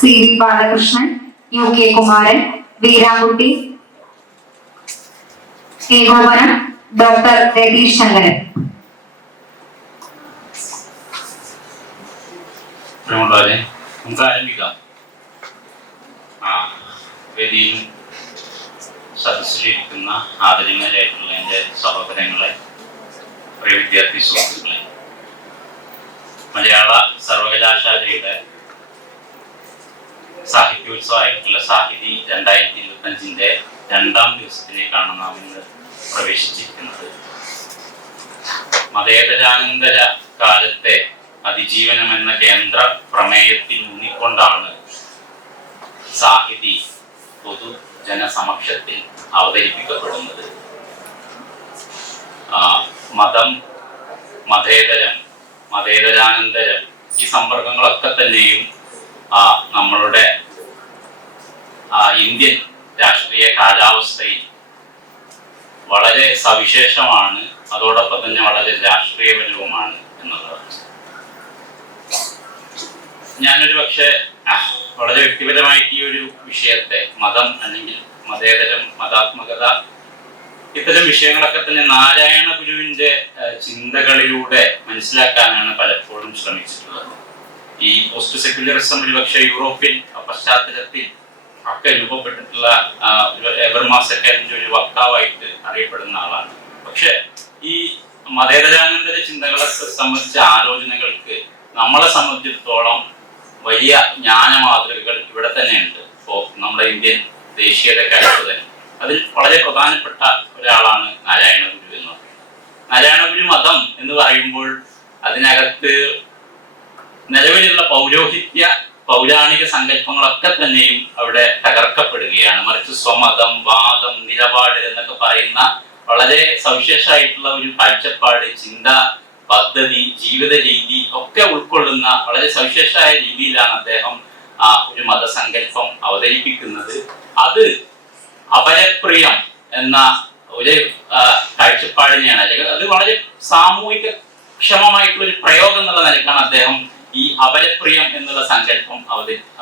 CV Balakrishnan, UK Kumaran, Veerankutty. ഏകോപനം doctor Ratheesh Sankaran. നമുക്ക് ആരംഭിക്കാം. വേദിയിൽ സദസ്സിലിരിക്കുന്ന ആദരണീയരായിട്ടുള്ള എൻ്റെ സഹോദരങ്ങളെ, പ്രിയ വിദ്യാർത്ഥി സുഹൃത്തുക്കളെ, മലയാള സർവകലാശാലയുടെ സാഹിത്യോത്സവമായിട്ടുള്ള സാഹിതി 2025 രണ്ടാം ദിവസത്തിലേക്കാണ് നാം ഇന്ന് പ്രവേശിച്ചിരിക്കുന്നത്. മതേതരാനന്തര കാലത്തെ അതിജീവനം എന്ന കേന്ദ്ര പ്രമേയത്തിൽ ഊന്നിക്കൊണ്ടാണ് സാഹിതി പൊതുജനസമക്ഷത്തിൽ അവതരിപ്പിക്കപ്പെടുന്നത്. മതം, മതേതരം, മതേതരാനന്തരം ഈ സമ്പർക്കങ്ങളൊക്കെ തന്നെയും നമ്മളുടെ ഇന്ത്യൻ രാഷ്ട്രീയ കാലാവസ്ഥയിൽ വളരെ സവിശേഷമാണ്, അതോടൊപ്പം തന്നെ വളരെ രാഷ്ട്രീയപരവുമാണ് എന്നുള്ളതാണ്. ഞാനൊരു പക്ഷേ വളരെ വ്യക്തിപരമായിട്ട് ഈ ഒരു വിഷയത്തെ, മതം അല്ലെങ്കിൽ മതേതരം, മതാത്മകത, ഇത്തരം വിഷയങ്ങളൊക്കെ തന്നെ നാരായണ ഗുരുവിന്റെ ചിന്തകളിലൂടെ മനസ്സിലാക്കാനാണ് പലപ്പോഴും ശ്രമിച്ചിട്ടുള്ളത്. ഈ പോസ്റ്റ് സെക്യുലറിസം ഒരുപക്ഷെ യൂറോപ്യൻ പശ്ചാത്തലത്തിൽ ഒക്കെ രൂപപ്പെട്ടിട്ടുള്ള എബർമാസൊക്കെ അതിൻ്റെ ഒരു വക്താവായിട്ട് അറിയപ്പെടുന്ന ആളാണ്. പക്ഷെ ഈ മതേതരാനന്തര ചിന്തകളെ സംബന്ധിച്ച ആലോചനകൾക്ക് നമ്മളെ സംബന്ധിച്ചിടത്തോളം വലിയ ജ്ഞാന മാതൃകകൾ ഇവിടെ തന്നെയുണ്ട്. ഇപ്പോൾ നമ്മുടെ ഇന്ത്യൻ ദേശീയതയ്ക്കടുത്ത് തന്നെ അതിൽ വളരെ പ്രധാനപ്പെട്ട ഒരാളാണ് നാരായണ ഗുരു എന്ന് പറയുന്നത്. നാരായണ ഗുരു മതം എന്ന് പറയുമ്പോൾ അതിനകത്ത് നിലവിലുള്ള പൗരോഹിത്യ പൗരാണിക സങ്കല്പങ്ങളൊക്കെ തന്നെയും അവിടെ തകർക്കപ്പെടുകയാണ്. മറിച്ച് സ്വമതം, വാദം, നിലപാട് എന്നൊക്കെ പറയുന്ന വളരെ സവിശേഷമായിട്ടുള്ള ഒരു കാഴ്ചപ്പാട്, ചിന്ത, പദ്ധതി, ജീവിത രീതി ഒക്കെ ഉൾക്കൊള്ളുന്ന വളരെ സവിശേഷമായ രീതിയിലാണ് അദ്ദേഹം ഒരു മതസങ്കല്പം അവതരിപ്പിക്കുന്നത്. അത് അപരപ്രിയം എന്ന ഒരു കാഴ്ചപ്പാടിനെയാണ്, അല്ലെങ്കിൽ അത് വളരെ സാമൂഹിക ക്ഷമമായിട്ടുള്ള ഒരു പ്രയോഗം എന്നുള്ള നിലക്കാണ് അദ്ദേഹം ഈ അപരപ്രിയം എന്നുള്ള സങ്കല്പം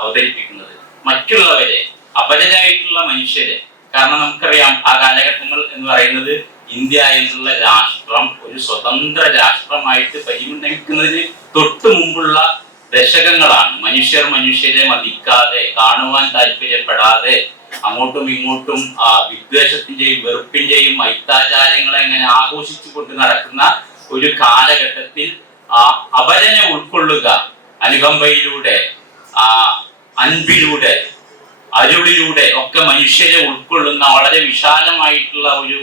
അവതരിപ്പിക്കുന്നത്. മറ്റുള്ളവരെ, അപരരായിട്ടുള്ള മനുഷ്യരെ, കാരണം നമുക്കറിയാം ആ കാലഘട്ടങ്ങൾ എന്ന് പറയുന്നത് ഇന്ത്യ എന്നുള്ള രാഷ്ട്രം ഒരു സ്വതന്ത്ര രാഷ്ട്രമായിട്ട് പരിഗണിക്കുന്നതിന് തൊട്ടു മുമ്പുള്ള ദശകങ്ങളാണ്. മനുഷ്യർ മനുഷ്യരെ മതിക്കാതെ, കാണുവാൻ താല്പര്യപ്പെടാതെ, അങ്ങോട്ടും ഇങ്ങോട്ടും വിദ്വേഷത്തിന്റെയും വെറുപ്പിന്റെയും ഐത്താചാരങ്ങളെ എങ്ങനെ ആഘോഷിച്ചു കൊണ്ട് നടക്കുന്ന ഒരു കാലഘട്ടത്തിൽ അപരനെ ഉൾക്കൊള്ളുക, അനുകമ്പയിലൂടെ, അൻപിലൂടെ, അരുളിലൂടെ ഒക്കെ മനുഷ്യരെ ഉൾക്കൊള്ളുന്ന വളരെ വിശാലമായിട്ടുള്ള ഒരു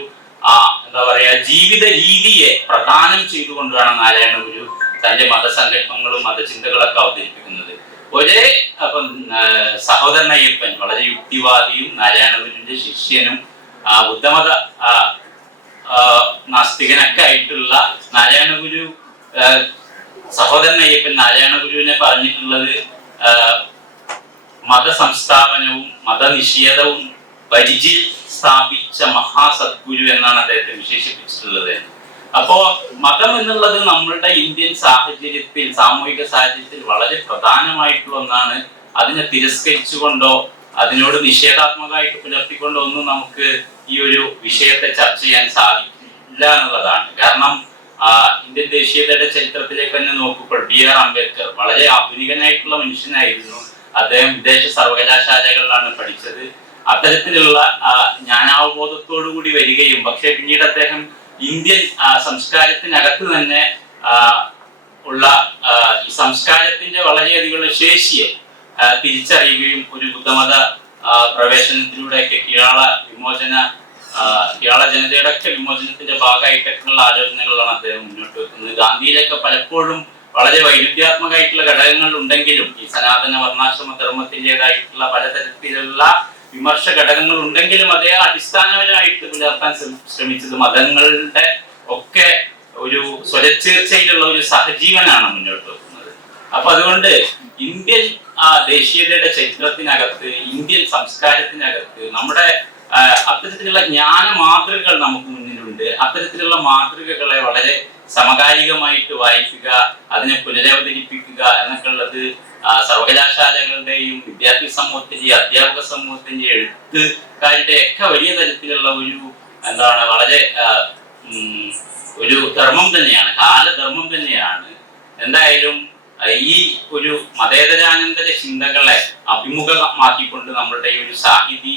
എന്താ പറയാ ജീവിത രീതിയെ പ്രദാനം ചെയ്തുകൊണ്ടാണ് നാരായണ ഗുരു തന്റെ മതസങ്കല്പങ്ങളും മതചിന്തകളൊക്കെ അവതരിപ്പിക്കുന്നത്. ഒരേ സഹോദരൻ അയ്യപ്പൻ വളരെ യുക്തിവാദിയും നാരായണ ഗുരുവിന്റെ ശിഷ്യനും ബുദ്ധമത നാസ്തികനൊക്കെ ആയിട്ടുള്ള നാരായണ ഗുരു, സഹോദരൻ അയ്യപ്പൻ നാരായണ ഗുരുവിനെ പറഞ്ഞിട്ടുള്ളത് മതസംസ്ഥാപനവും മതനിഷേധവും പരിചിൽ സ്ഥാപിച്ച മഹാസദ്ഗുരു എന്നാണ് അദ്ദേഹത്തെ വിശേഷിപ്പിച്ചിട്ടുള്ളത്. അപ്പോ മതം എന്നുള്ളത് നമ്മളുടെ ഇന്ത്യൻ സാഹചര്യത്തിൽ, സാമൂഹിക സാഹചര്യത്തിൽ വളരെ പ്രധാനമായിട്ടുള്ള ഒന്നാണ്. അതിനെ തിരസ്കരിച്ചുകൊണ്ടോ അതിനോട് നിഷേധാത്മകമായിട്ട് പുലർത്തിക്കൊണ്ടോ ഒന്നും നമുക്ക് ഈ ഒരു വിഷയത്തെ ചർച്ച ചെയ്യാൻ സാധിക്കില്ല എന്നുള്ളതാണ്. കാരണം ഇന്ത്യൻ ദേശീയതയുടെ ചരിത്രത്തിലേക്ക് തന്നെ നോക്കുമ്പോൾ BR അംബേദ്കർ വളരെ ആധുനികനായിട്ടുള്ള മനുഷ്യനായിരുന്നു. അദ്ദേഹം വിദേശ സർവകലാശാലകളിലാണ് പഠിച്ചത്. അത്തരത്തിലുള്ള ജ്ഞാനാവബോധത്തോടു കൂടി വരികയും പക്ഷെ പിന്നീട് അദ്ദേഹം ഇന്ത്യൻ സംസ്കാരത്തിനകത്ത് തന്നെ ഉള്ള ഈ സംസ്കാരത്തിന്റെ വളരെയധികം ശേഷിയെ തിരിച്ചറിയുകയും ഒരു ബുദ്ധമത പ്രവേശനത്തിലൂടെയൊക്കെ കീഴാള ജനതയുടെ ഒക്കെ വിമോചനത്തിന്റെ ഭാഗമായിട്ടൊക്കെയുള്ള ആലോചനകളാണ് അദ്ദേഹം മുന്നോട്ട് വെക്കുന്നത്. ഗാന്ധിയിലൊക്കെ പലപ്പോഴും വളരെ വൈരുദ്ധ്യാത്മകമായിട്ടുള്ള ഘടകങ്ങൾ ഉണ്ടെങ്കിലും ഈ സനാതന വർണ്ണാശ്രമ ധർമ്മത്തിൻ്റെതായിട്ടുള്ള പലതരത്തിലുള്ള വിമർശ ഘടകങ്ങൾ ഉണ്ടെങ്കിലും അതേ അടിസ്ഥാനപരമായിട്ട് പുലർത്താൻ ശ്രമിച്ചത് മതങ്ങളുടെ ഒക്കെ ഒരു സ്വരച്ചേർച്ചയിലുള്ള ഒരു സഹജീവനാണ് മുന്നോട്ട് വെക്കുന്നത്. അപ്പൊ അതുകൊണ്ട് ഇന്ത്യൻ ദേശീയതയുടെ ചരിത്രത്തിനകത്ത്, ഇന്ത്യൻ സംസ്കാരത്തിനകത്ത് നമ്മുടെ അത്തരത്തിലുള്ള ജ്ഞാന മാതൃകകൾ നമുക്ക് മുന്നിലുണ്ട്. അത്തരത്തിലുള്ള മാതൃകകളെ വളരെ സമകാലികമായിട്ട് വായിക്കുക, അതിനെ പുനരവതരിപ്പിക്കുക എന്നൊക്കെ ഉള്ളത് സർവകലാശാലകളുടെയും വിദ്യാർത്ഥി സമൂഹത്തിന്റെയും അധ്യാപക സമൂഹത്തിന്റെയും എഴുത്തുകാരുടെ ഒക്കെ വലിയ തരത്തിലുള്ള ഒരു എന്താണ് വളരെ ഒരു ധർമ്മം തന്നെയാണ്, കാലധർമ്മം തന്നെയാണ്. എന്തായാലും ഈ ഒരു മതേതരാനന്തര ചിന്തകളെ അഭിമുഖമാക്കിക്കൊണ്ട് നമ്മളുടെ ഈ ഒരു സാഹിതി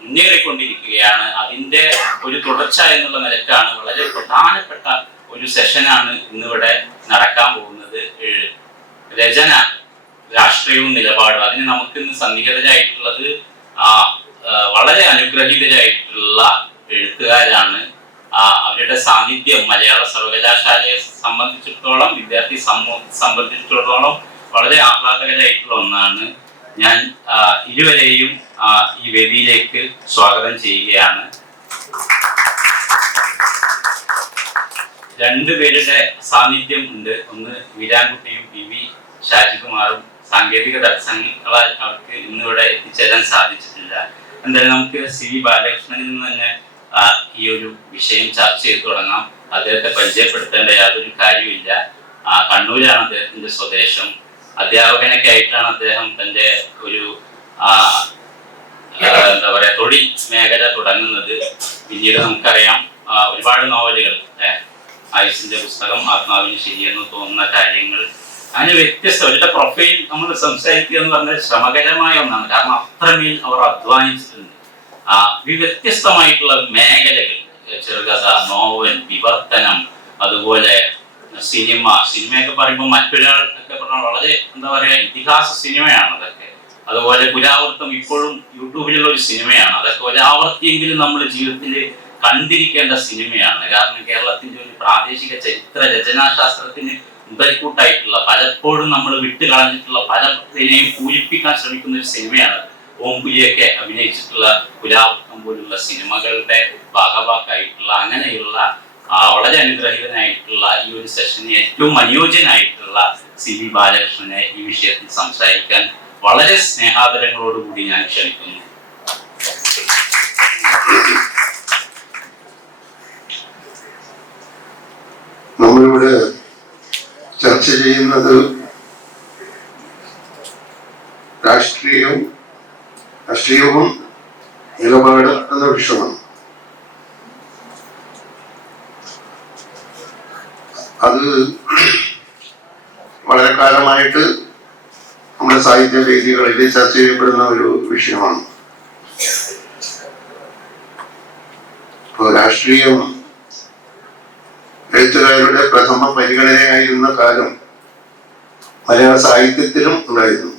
മുന്നേറിക്കൊണ്ടിരിക്കുകയാണ്. അതിന്റെ ഒരു തുടർച്ച എന്നുള്ള നിലക്കാണ് വളരെ പ്രധാനപ്പെട്ട ഒരു സെഷനാണ് ഇന്നിവിടെ നടക്കാൻ പോകുന്നത്. രചന, രാഷ്ട്രീയവും നിലപാടും. അതിന് നമുക്ക് ഇന്ന് സന്നിഹിതരായിട്ടുള്ളത് വളരെ അനുഗ്രഹീതരായിട്ടുള്ള എഴുത്തുകാരാണ്. അവരുടെ സാന്നിധ്യം മലയാള സർവകലാശാലയെ സംബന്ധിച്ചിടത്തോളം, വിദ്യാർത്ഥി സമൂഹത്തെ സംബന്ധിച്ചിടത്തോളം വളരെ ആഹ്ലാദകരമായിട്ടുള്ള ഒന്നാണ്. ഞാൻ ഇരുവരെയും ഈ വേദിയിലേക്ക് സ്വാഗതം ചെയ്യുകയാണ്. രണ്ടുപേരുടെ സാന്നിധ്യം ഉണ്ട്. ഒന്ന് വീരാൻകുട്ടിയും പി വി ഷാജികുമാറും സാങ്കേതിക തടസ്സങ്ങളാൽ അവർക്ക് ഇന്നിവിടെ എത്തിച്ചേരാൻ സാധിച്ചിട്ടില്ല. എന്തായാലും നമുക്ക് സി വി ബാലകൃഷ്ണനിൽ നിന്ന് തന്നെ ഈ ഒരു വിഷയം ചർച്ച ചെയ്ത് തുടങ്ങാം. അദ്ദേഹത്തെ പരിചയപ്പെടുത്തേണ്ട യാതൊരു കാര്യമില്ല. കണ്ണൂരാണ് അദ്ദേഹത്തിന്റെ സ്വദേശം. അധ്യാപകനൊക്കെ ആയിട്ടാണ് അദ്ദേഹം തന്റെ ഒരു എന്താ പറയാ തൊഴിൽ മേഖല തുടങ്ങുന്നത്. പിന്നീട് നമുക്കറിയാം ഒരുപാട് നോവലുകൾ, ആയുസിന്റെ പുസ്തകം, ആത്മാവിന് ശരിയെന്ന് തോന്നുന്ന കാര്യങ്ങൾ, അങ്ങനെ വ്യത്യസ്ത പ്രൊഫൈൽ നമ്മൾ സംസാരിക്കുക എന്ന് പറഞ്ഞാൽ ശ്രമകരമായ ഒന്നാണ്. കാരണം അത്രമേൽ അവർ അധ്വാനിച്ചിട്ടുണ്ട്. വ്യത്യസ്തമായിട്ടുള്ള മേഖലകൾ, ചെറുകഥ, നോവൽ, വിവർത്തനം, അതുപോലെ സിനിമയൊക്കെ പറയുമ്പോൾ മറ്റൊരാൾ ഒക്കെ പറഞ്ഞാൽ വളരെ എന്താ പറയാ ഇതിഹാസ സിനിമയാണ് അതൊക്കെ. അതുപോലെ പുരാവൃത്തം ഇപ്പോഴും യൂട്യൂബിലുള്ള ഒരു സിനിമയാണ്. അതൊക്കെ ഒരാവർത്തിയെങ്കിലും നമ്മുടെ ജീവിതത്തിൽ കണ്ടിരിക്കേണ്ട സിനിമയാണ്. കാരണം കേരളത്തിന്റെ ഒരു പ്രാദേശിക ചരിത്ര രചനാശാസ്ത്രത്തിന് മുതൽക്കൂട്ടായിട്ടുള്ള, പലപ്പോഴും നമ്മൾ വിട്ടുകളഞ്ഞിട്ടുള്ള, പലതിനെയും പൂരിപ്പിക്കാൻ ശ്രമിക്കുന്ന ഒരു സിനിമയാണ്. ഓംപുലിയൊക്കെ അഭിനയിച്ചിട്ടുള്ള പുരാവൃത്തം പോലുള്ള സിനിമകളുടെ ഭാഗഭാക്കായിട്ടുള്ള അങ്ങനെയുള്ള വളരെ അനുഗ്രഹീതനായിട്ടുള്ള ഈ ഒരു സെഷന് ഏറ്റവും അനുയോജ്യനായിട്ടുള്ള സി വി ബാലകൃഷ്ണനെ ഈ വിഷയത്തിൽ സംസാരിക്കാൻ വളരെ സ്നേഹാദരങ്ങളോടുകൂടി ഞാൻ ക്ഷണിക്കുന്നു. നമ്മളിവിടെ ചർച്ച ചെയ്യുന്നത് രാഷ്ട്രീയവും നിലപാട് എന്ന വിഷയമാണ്. അത് വളരെ കാലമായിട്ട് നമ്മുടെ സാഹിത്യ വേദികളിൽ ചർച്ച ചെയ്യപ്പെടുന്ന ഒരു വിഷയമാണ്. ഇപ്പോൾ രാഷ്ട്രീയം എഴുത്തുകാരുടെ പ്രഥമ പരിഗണനയായിരുന്ന കാലം മലയാള സാഹിത്യത്തിലും ഉണ്ടായിരുന്നു.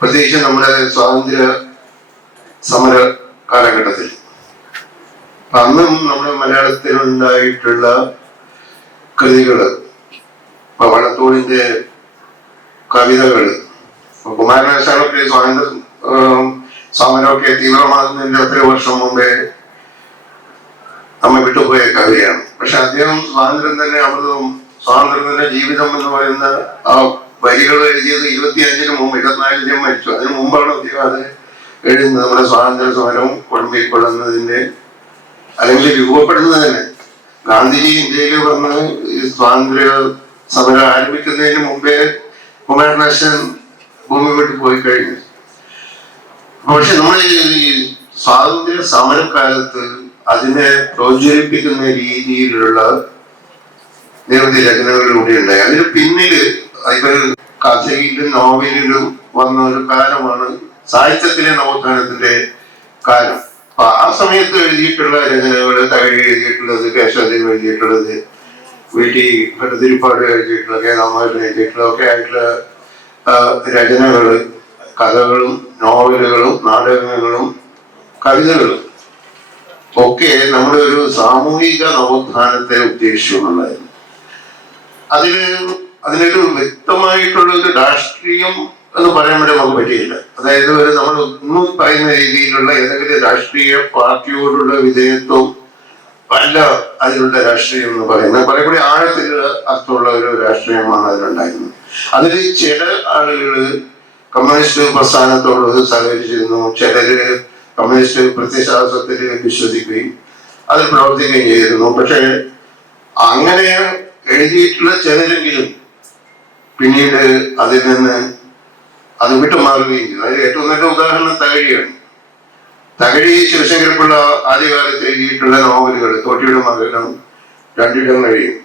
പ്രത്യേകിച്ച് നമ്മുടെ സ്വാതന്ത്ര്യ സമര കാലഘട്ടത്തിൽ. അന്നും നമ്മുടെ മലയാളത്തിൽ ഉണ്ടായിട്ടുള്ള കൃതികള്, വള്ളത്തോളിന്റെ കവിതകള്, കുമാരനാശാനൊക്കെ സ്വാതന്ത്ര്യ സമരമൊക്കെ തീവ്രമാകുന്നതിന്റെ എത്രയോ വർഷം മുമ്പേ നമ്മെ വിട്ടുപോയ കവിയാണ്. പക്ഷെ അദ്ദേഹം സ്വാതന്ത്ര്യം തന്നെ അമൃതവും സ്വാതന്ത്ര്യം തന്നെ ജീവിതം എന്ന് പറയുന്ന ആ വരികൾ എഴുതിയത് 25-ന് മുമ്പ്, 24-ന് മരിച്ചു. അതിന് മുമ്പാണ് അദ്ദേഹം അത് എഴുതുന്നത്. നമ്മുടെ സ്വാതന്ത്ര്യ സമരം കൊള്ളുന്നതിന്റെ അല്ലെങ്കിൽ രൂപപ്പെടുന്നതിന് ഗാന്ധിജി ഇന്ത്യയിൽ വന്ന് ഈ സ്വാതന്ത്ര്യ സമരം ആരംഭിക്കുന്നതിന് മുമ്പേ കുമാരനാശാൻ ഭൂമി വിട്ട് പോയി കഴിഞ്ഞു. പക്ഷെ നമ്മൾ ഈ സ്വാതന്ത്ര്യ സമരക്കാലത്ത് അതിനെ പ്രോജ്വലിപ്പിക്കുന്ന രീതിയിലുള്ള നിരവധി രചനകളിലൂടെ ഉണ്ടായി. അതിന് പിന്നില് ഇവർ കഥയിലും നോവലിലും വന്ന ഒരു കാലമാണ് സാഹിത്യത്തിലെ നവോത്ഥാനത്തിന്റെ കാലം. അപ്പൊ ആ സമയത്ത് എഴുതിയിട്ടുള്ള രചനകള്, തകഴി എഴുതിയിട്ടുള്ളത്, കേശവദേവ് എഴുതിയിട്ടുള്ളത്, വീട്ടിൽ ഭട്ടതിരിപ്പാട് എഴുതിയിട്ടുള്ള, കേദാമാരൻ എഴുതിയിട്ടുള്ള ഒക്കെ ആയിട്ടുള്ള രചനകള്, കഥകളും നോവലുകളും നാടകങ്ങളും കവിതകളും ഒക്കെ നമ്മുടെ ഒരു സാമൂഹിക നവോത്ഥാനത്തെ ഉദ്ദേശിച്ചുള്ളതായിരുന്നു. അതിനൊരു വ്യക്തമായിട്ടുള്ള ഒരു രാഷ്ട്രീയം എന്ന് പറയാൻ വേണ്ടി നമുക്ക് പറ്റിയില്ല. അതായത് നമ്മൾ ഇന്നും പറയുന്ന രീതിയിലുള്ള ഏതെങ്കിലും രാഷ്ട്രീയ പാർട്ടിയോടുള്ള വിധേയത്വം അല്ല അതിലുള്ള രാഷ്ട്രീയം എന്ന് പറയുന്നത്. കുറെ കൂടി ആഴത്തിലുള്ള അർത്ഥമുള്ള ഒരു രാഷ്ട്രീയമാണ് അതിലുണ്ടായിരുന്നത്. അതിൽ ചില ആളുകള് കമ്മ്യൂണിസ്റ്റ് പ്രസ്ഥാനത്തോട് സഹകരിച്ചിരുന്നു, ചിലര് കമ്മ്യൂണിസ്റ്റ് പ്രത്യയശാസ്ത്രത്തിൽ വിശ്വസിക്കുകയും അതിൽ പ്രവർത്തിക്കുകയും ചെയ്തിരുന്നു. പക്ഷെ അങ്ങനെ എഴുതിയിട്ടുള്ള ചിലരെങ്കിലും പിന്നീട് അതിൽ നിന്ന് അത് വിട്ടുമാറുകയും ചെയ്തു. അതിൽ ഏറ്റവും നല്ല ഉദാഹരണം തകഴിയാണ്. തകഴി ശിവശങ്കരപ്പിള്ള ആദ്യകാലത്ത് എഴുതിയിട്ടുള്ള നോവലുകൾ തോട്ടിയുടെ മകനും രണ്ടിടം കഴിയും.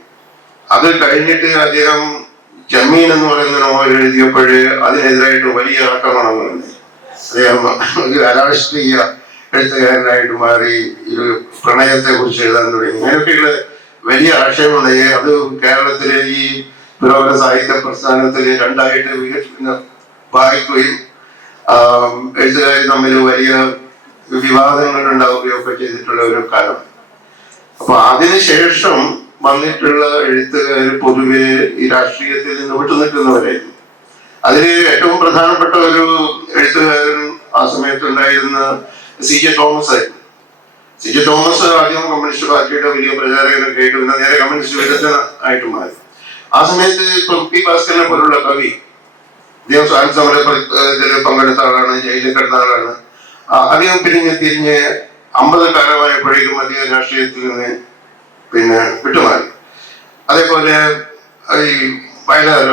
അത് കഴിഞ്ഞിട്ട് അദ്ദേഹം ചെമ്മീൻ എന്ന് പറയുന്ന നോവൽ എഴുതിയപ്പോൾ അതിനെതിരായിട്ട് വലിയ ആക്രമണങ്ങളുണ്ട്. അദ്ദേഹം ഒരു അരാഷ്ട്രീയ എഴുത്തുകാരനായിട്ട് മാറി ഒരു പ്രണയത്തെ കുറിച്ച് എഴുതാൻ തുടങ്ങി. അങ്ങനെയൊക്കെയുള്ള വലിയ ആശയമുണ്ടായി. അത് കേരളത്തിലെ ഈ പുരോഗമന സാഹിത്യ പ്രസ്ഥാനത്തിൽ രണ്ടായിട്ട് വായിക്കുകയും എഴുത്തുകാർ തമ്മിൽ വലിയ വിവാദങ്ങൾ ഉണ്ടാവുകയൊക്കെ ചെയ്തിട്ടുള്ള ഒരു കാലം. അപ്പൊ അതിനുശേഷം വന്നിട്ടുള്ള എഴുത്തുകാർ പൊതുവെ ഈ രാഷ്ട്രീയത്തിൽ നിന്ന് വിട്ടുനിൽക്കുന്നവരായിരുന്നു. അതിൽ ഏറ്റവും പ്രധാനപ്പെട്ട ഒരു എഴുത്തുകാരൻ ആ സമയത്തുണ്ടായിരുന്ന CJ തോമസ് ആയിരുന്നു. CJ തോമസ് ആദ്യം കമ്മ്യൂണിസ്റ്റ് പാർട്ടിയുടെ വലിയ പ്രചാരകനൊക്കെ ആയിട്ട് പിന്നെ നേരെ കമ്മ്യൂണിസ്റ്റ് വിരുദ്ധനായിട്ട് മാറി. ആ സമയത്ത് P. ഭാസ്കരനെ പോലുള്ള കവി, അദ്ദേഹം സ്വാതന്ത്ര്യ സമരത്തിൽ പങ്കെടുത്ത ആളാണ്, ജയിലിൽ കിടന്ന ആളാണ്. അദ്ദേഹം തിരിഞ്ഞ് 50 കാലമായപ്പോഴേക്കും അദ്ദേഹം രാഷ്ട്രീയത്തിൽ നിന്ന് പിന്നെ വിട്ടുമാറി. അതേപോലെ ഈ വയലാർ,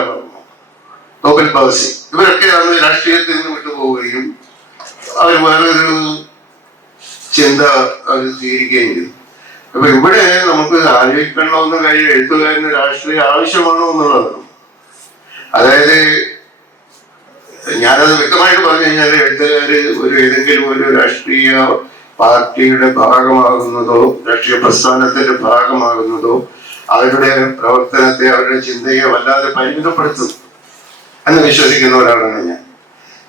നോബൽ പൗസി, ഇവരൊക്കെ അന്ന് രാഷ്ട്രീയത്തിൽ നിന്ന് വിട്ടുപോവുകയും അവർ വേറൊരു ചിന്ത അവർ സ്വീകരിക്കുകയും ചെയ്തു. അപ്പൊ ഇവിടെ നമുക്ക് ആലോചിക്കണമെന്ന കാര്യം എഴുത്തുകാരന് രാഷ്ട്രീയ ആവശ്യമാണോ എന്നുള്ളതാണ്. അതായത് ഞാനത് വ്യക്തമായിട്ട് പറഞ്ഞു കഴിഞ്ഞാൽ എഴുത്തുകാര് ഏതെങ്കിലും ഒരു രാഷ്ട്രീയ പാർട്ടിയുടെ ഭാഗമാകുന്നതോ രാഷ്ട്രീയ പ്രസ്ഥാനത്തിന്റെ ഭാഗമാകുന്നതോ അവരുടെ പ്രവർത്തനത്തെ അവരുടെ ചിന്തയെ വല്ലാതെ പരിമിതപ്പെടുത്തും എന്ന് വിശ്വസിക്കുന്ന ഒരാളാണ് ഞാൻ.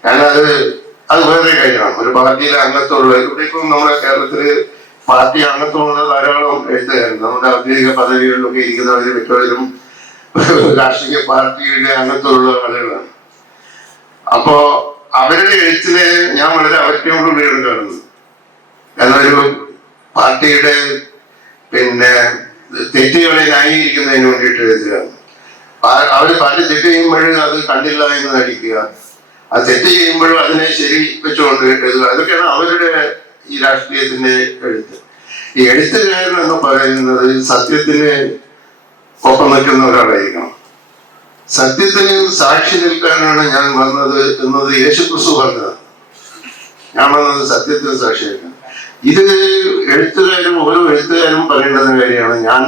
കാരണം അത് വേറെ കാര്യമാണ്. ഒരു പാർട്ടിയിലെ അംഗത്വമുള്ള, ഇവിടെ ഇപ്പം നമ്മുടെ കേരളത്തില് പാർട്ടി അംഗത്വമുള്ള ധാരാളം എഴുത്തുകാരുണ്ട്. നമ്മുടെ ഔദ്യോഗിക പദവികളിലൊക്കെ ഇരിക്കുന്നവര് മിക്കവരും രാഷ്ട്രീയ പാർട്ടിയുടെ അംഗത്വമുള്ള ആളുകളാണ്. അപ്പോ അവരുടെ എഴുത്തിനെ ഞാൻ വളരെ അവജ്ഞയോടുകൂടിയാണ് കാണുന്നത്. എന്നൊരു പാർട്ടിയുടെ പിന്നെ തെറ്റുകളെ ന്യായീകരിക്കുന്നതിന് വേണ്ടിയിട്ട് എഴുതുക. അവർ പല തെറ്റ് ചെയ്യുമ്പോഴും അത് കണ്ടില്ല എന്ന് നടിക്കുക, അത് തെറ്റ് ചെയ്യുമ്പോഴും അതിനെ ശരി വെച്ചുകൊണ്ട് എഴുതുക. അതൊക്കെയാണ് അവരുടെ ഈ രാഷ്ട്രീയത്തിന്റെ എഴുത്ത്. ഈ എഴുത്തുകാരൻ എന്ന് പറയുന്നത് സത്യത്തിന് ഒപ്പം നിൽക്കുന്ന ഒരാളായിരിക്കണം. സത്യത്തിന് സാക്ഷി നിൽക്കാനാണ് ഞാൻ വന്നത് എന്നത് യേശുക്രിസ്തു പറഞ്ഞതാണ്. ഞാൻ വന്നത് സത്യത്തിന് സാക്ഷി നിൽക്കാൻ. ഇത് എഴുത്തുകാരും ഓരോ എഴുത്തുകാരും പറയേണ്ടുന്ന കാര്യമാണ്. ഞാൻ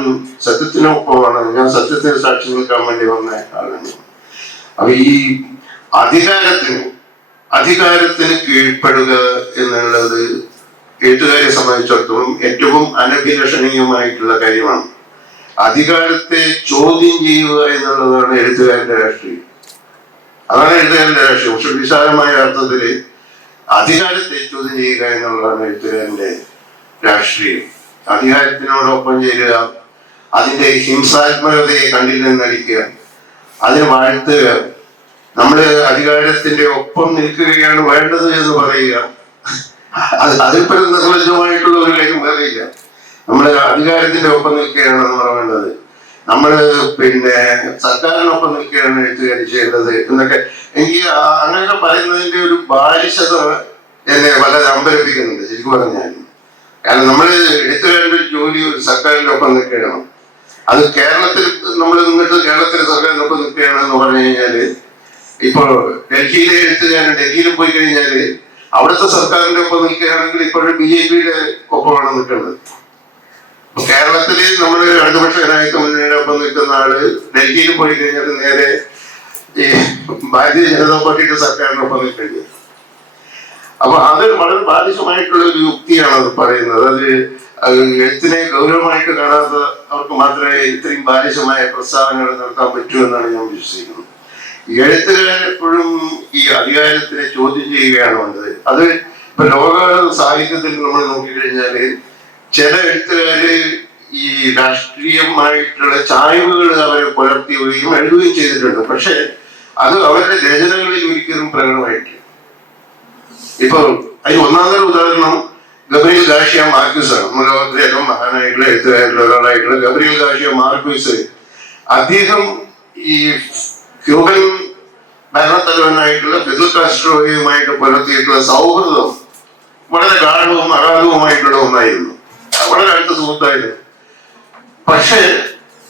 സത്യത്തിനൊപ്പമാണ്, ഞാൻ സത്യത്തിന് സാക്ഷി നിൽക്കാൻ വേണ്ടി വന്ന ആളാണ്. അപ്പൊ ഈ അധികാരത്തിന് കീഴ്പ്പെടുക എന്നുള്ളത് എഴുത്തുകാരെ സംബന്ധിച്ചിടത്തോളം ഏറ്റവും അനഭിലഷണീയമായിട്ടുള്ള കാര്യമാണ്. അധികാരത്തെ ചോദ്യം ചെയ്യുക എന്നുള്ളതാണ് എഴുത്തുകാരന്റെ രാഷ്ട്രീയം. അതാണ് എഴുത്തുകാരന്റെ രാഷ്ട്രീയം. പക്ഷെ വിശാലമായ അർത്ഥത്തില് അധികാരത്തെ ചോദ്യം ചെയ്യുക എന്നുള്ളതാണ് എഴുത്തുകാരന്റെ രാഷ്ട്രീയം. അധികാരത്തിനോടൊപ്പം ചേരുക, അതിന്റെ ഹിംസാത്മകതയെ കണ്ടില്ലെന്ന് നടിക്കുക, അതിനെ വാഴ്ത്തുക, നമ്മള് അധികാരത്തിന്റെ ഒപ്പം നിൽക്കുകയാണ് വേണ്ടത് എന്ന് പറയുക. അതിൽപ്പോഴും നിർലജ്ജമായിട്ടുള്ള ഒരു കാര്യം വേറെയില്ല. നമ്മള് അധികാരത്തിന്റെ ഒപ്പം നിൽക്കുകയാണ് നമ്മൾ വേണ്ടത്, നമ്മള് പിന്നെ സർക്കാരിനൊപ്പം നിൽക്കുകയാണ് എഴുത്തുകാരി ചെയ്യേണ്ടത് എന്നൊക്കെ. എനിക്ക് അങ്ങനെയൊക്കെ പറയുന്നതിന്റെ ഒരു ബാലിശത എന്നെ വളരെ അമ്പരപ്പിക്കുന്നുണ്ട് ശരിക്കും പറഞ്ഞാൽ. കാരണം നമ്മള് എഴുത്തുകാരുടെ ജോലി ഒരു സർക്കാരിന്റെ ഒപ്പം നിൽക്കുകയാണ്. അത് കേരളത്തിൽ നമ്മൾ നിന്നിട്ട് കേരളത്തിലെ സർക്കാരിനൊപ്പം നിൽക്കുകയാണെന്ന് പറഞ്ഞു കഴിഞ്ഞാല്, ഇപ്പോൾ ഡൽഹിയിലെ എഴുത്തുകാരൻ ഡൽഹിയിൽ പോയി കഴിഞ്ഞാല് അവിടുത്തെ സർക്കാരിന്റെ ഒപ്പം നിൽക്കുകയാണെങ്കിൽ ഇപ്പോഴും BJPയുടെ ഒപ്പമാണ് നിൽക്കേണ്ടത്. കേരളത്തില് നമ്മള് ഇടതുപക്ഷ ജനാധിപത്യ മുന്നണിയുടെ ഒപ്പം നിൽക്കുന്ന ആള് ഡൽഹിയിൽ പോയി കഴിഞ്ഞാൽ നേരെ ഈ ഭാരതീയ ജനതാ പാർട്ടിയുടെ സർക്കാരിനൊപ്പം നിൽക്കേണ്ടി വരും. അപ്പൊ അത് വളരെ ബാലിശമായിട്ടുള്ള ഒരു യുക്തിയാണ് അത് പറയുന്നത്. അത് എഴുത്തിനെ ഗൗരവമായിട്ട് കാണാത്ത അവർക്ക് മാത്രമേ ഇത്രയും ബാലിശമായ പ്രസ്താവനകൾ നടത്താൻ പറ്റൂ എന്നാണ് ഞാൻ വിശ്വസിക്കുന്നത്. എഴുത്തുകാരെപ്പോഴും ഈ അധികാരത്തിനെ ചോദ്യം ചെയ്യുകയാണ് വേണ്ടത്. അത് ഇപ്പൊ ലോക സാഹിത്യത്തിൽ നമ്മൾ നോക്കിക്കഴിഞ്ഞാല് ചില എഴുത്തുകാര് ഈ രാഷ്ട്രീയമായിട്ടുള്ള ചായ്വുകൾ അവരെ പുലർത്തുകയും എഴുതുകയും ചെയ്തിട്ടുണ്ട്. പക്ഷെ അത് അവരുടെ രചനകളിൽ ഒരിക്കലും പ്രകടമായിട്ടില്ല. ഇപ്പൊ അതിന് ഒന്നാമതൊരു ഉദാഹരണം ഗബ്രിയേൽ ഗാർഷിയ മാർക്യൂസ് ആണ്. നമ്മുടെ ലോകത്തിലെ ഏറ്റവും മഹാനായിട്ടുള്ള എഴുത്തുകാരിൽ ഒരാളായിട്ടുള്ള ഗബ്രിയേൽ ഗാർഷിയ മാർക്യൂസ്. അദ്ദേഹം ഈ ക്യൂബൻ ഭരണത്തലവനായിട്ടുള്ള ഫിദൽ കാസ്ട്രോയുമായിട്ട് പുലർത്തിയിട്ടുള്ള സൗഹൃദം വളരെ അഗാധവുമായിട്ടുള്ള ഒന്നായിരുന്നു. വളരെ അടുത്ത സുഹൃത്തായിരുന്നു. പക്ഷേ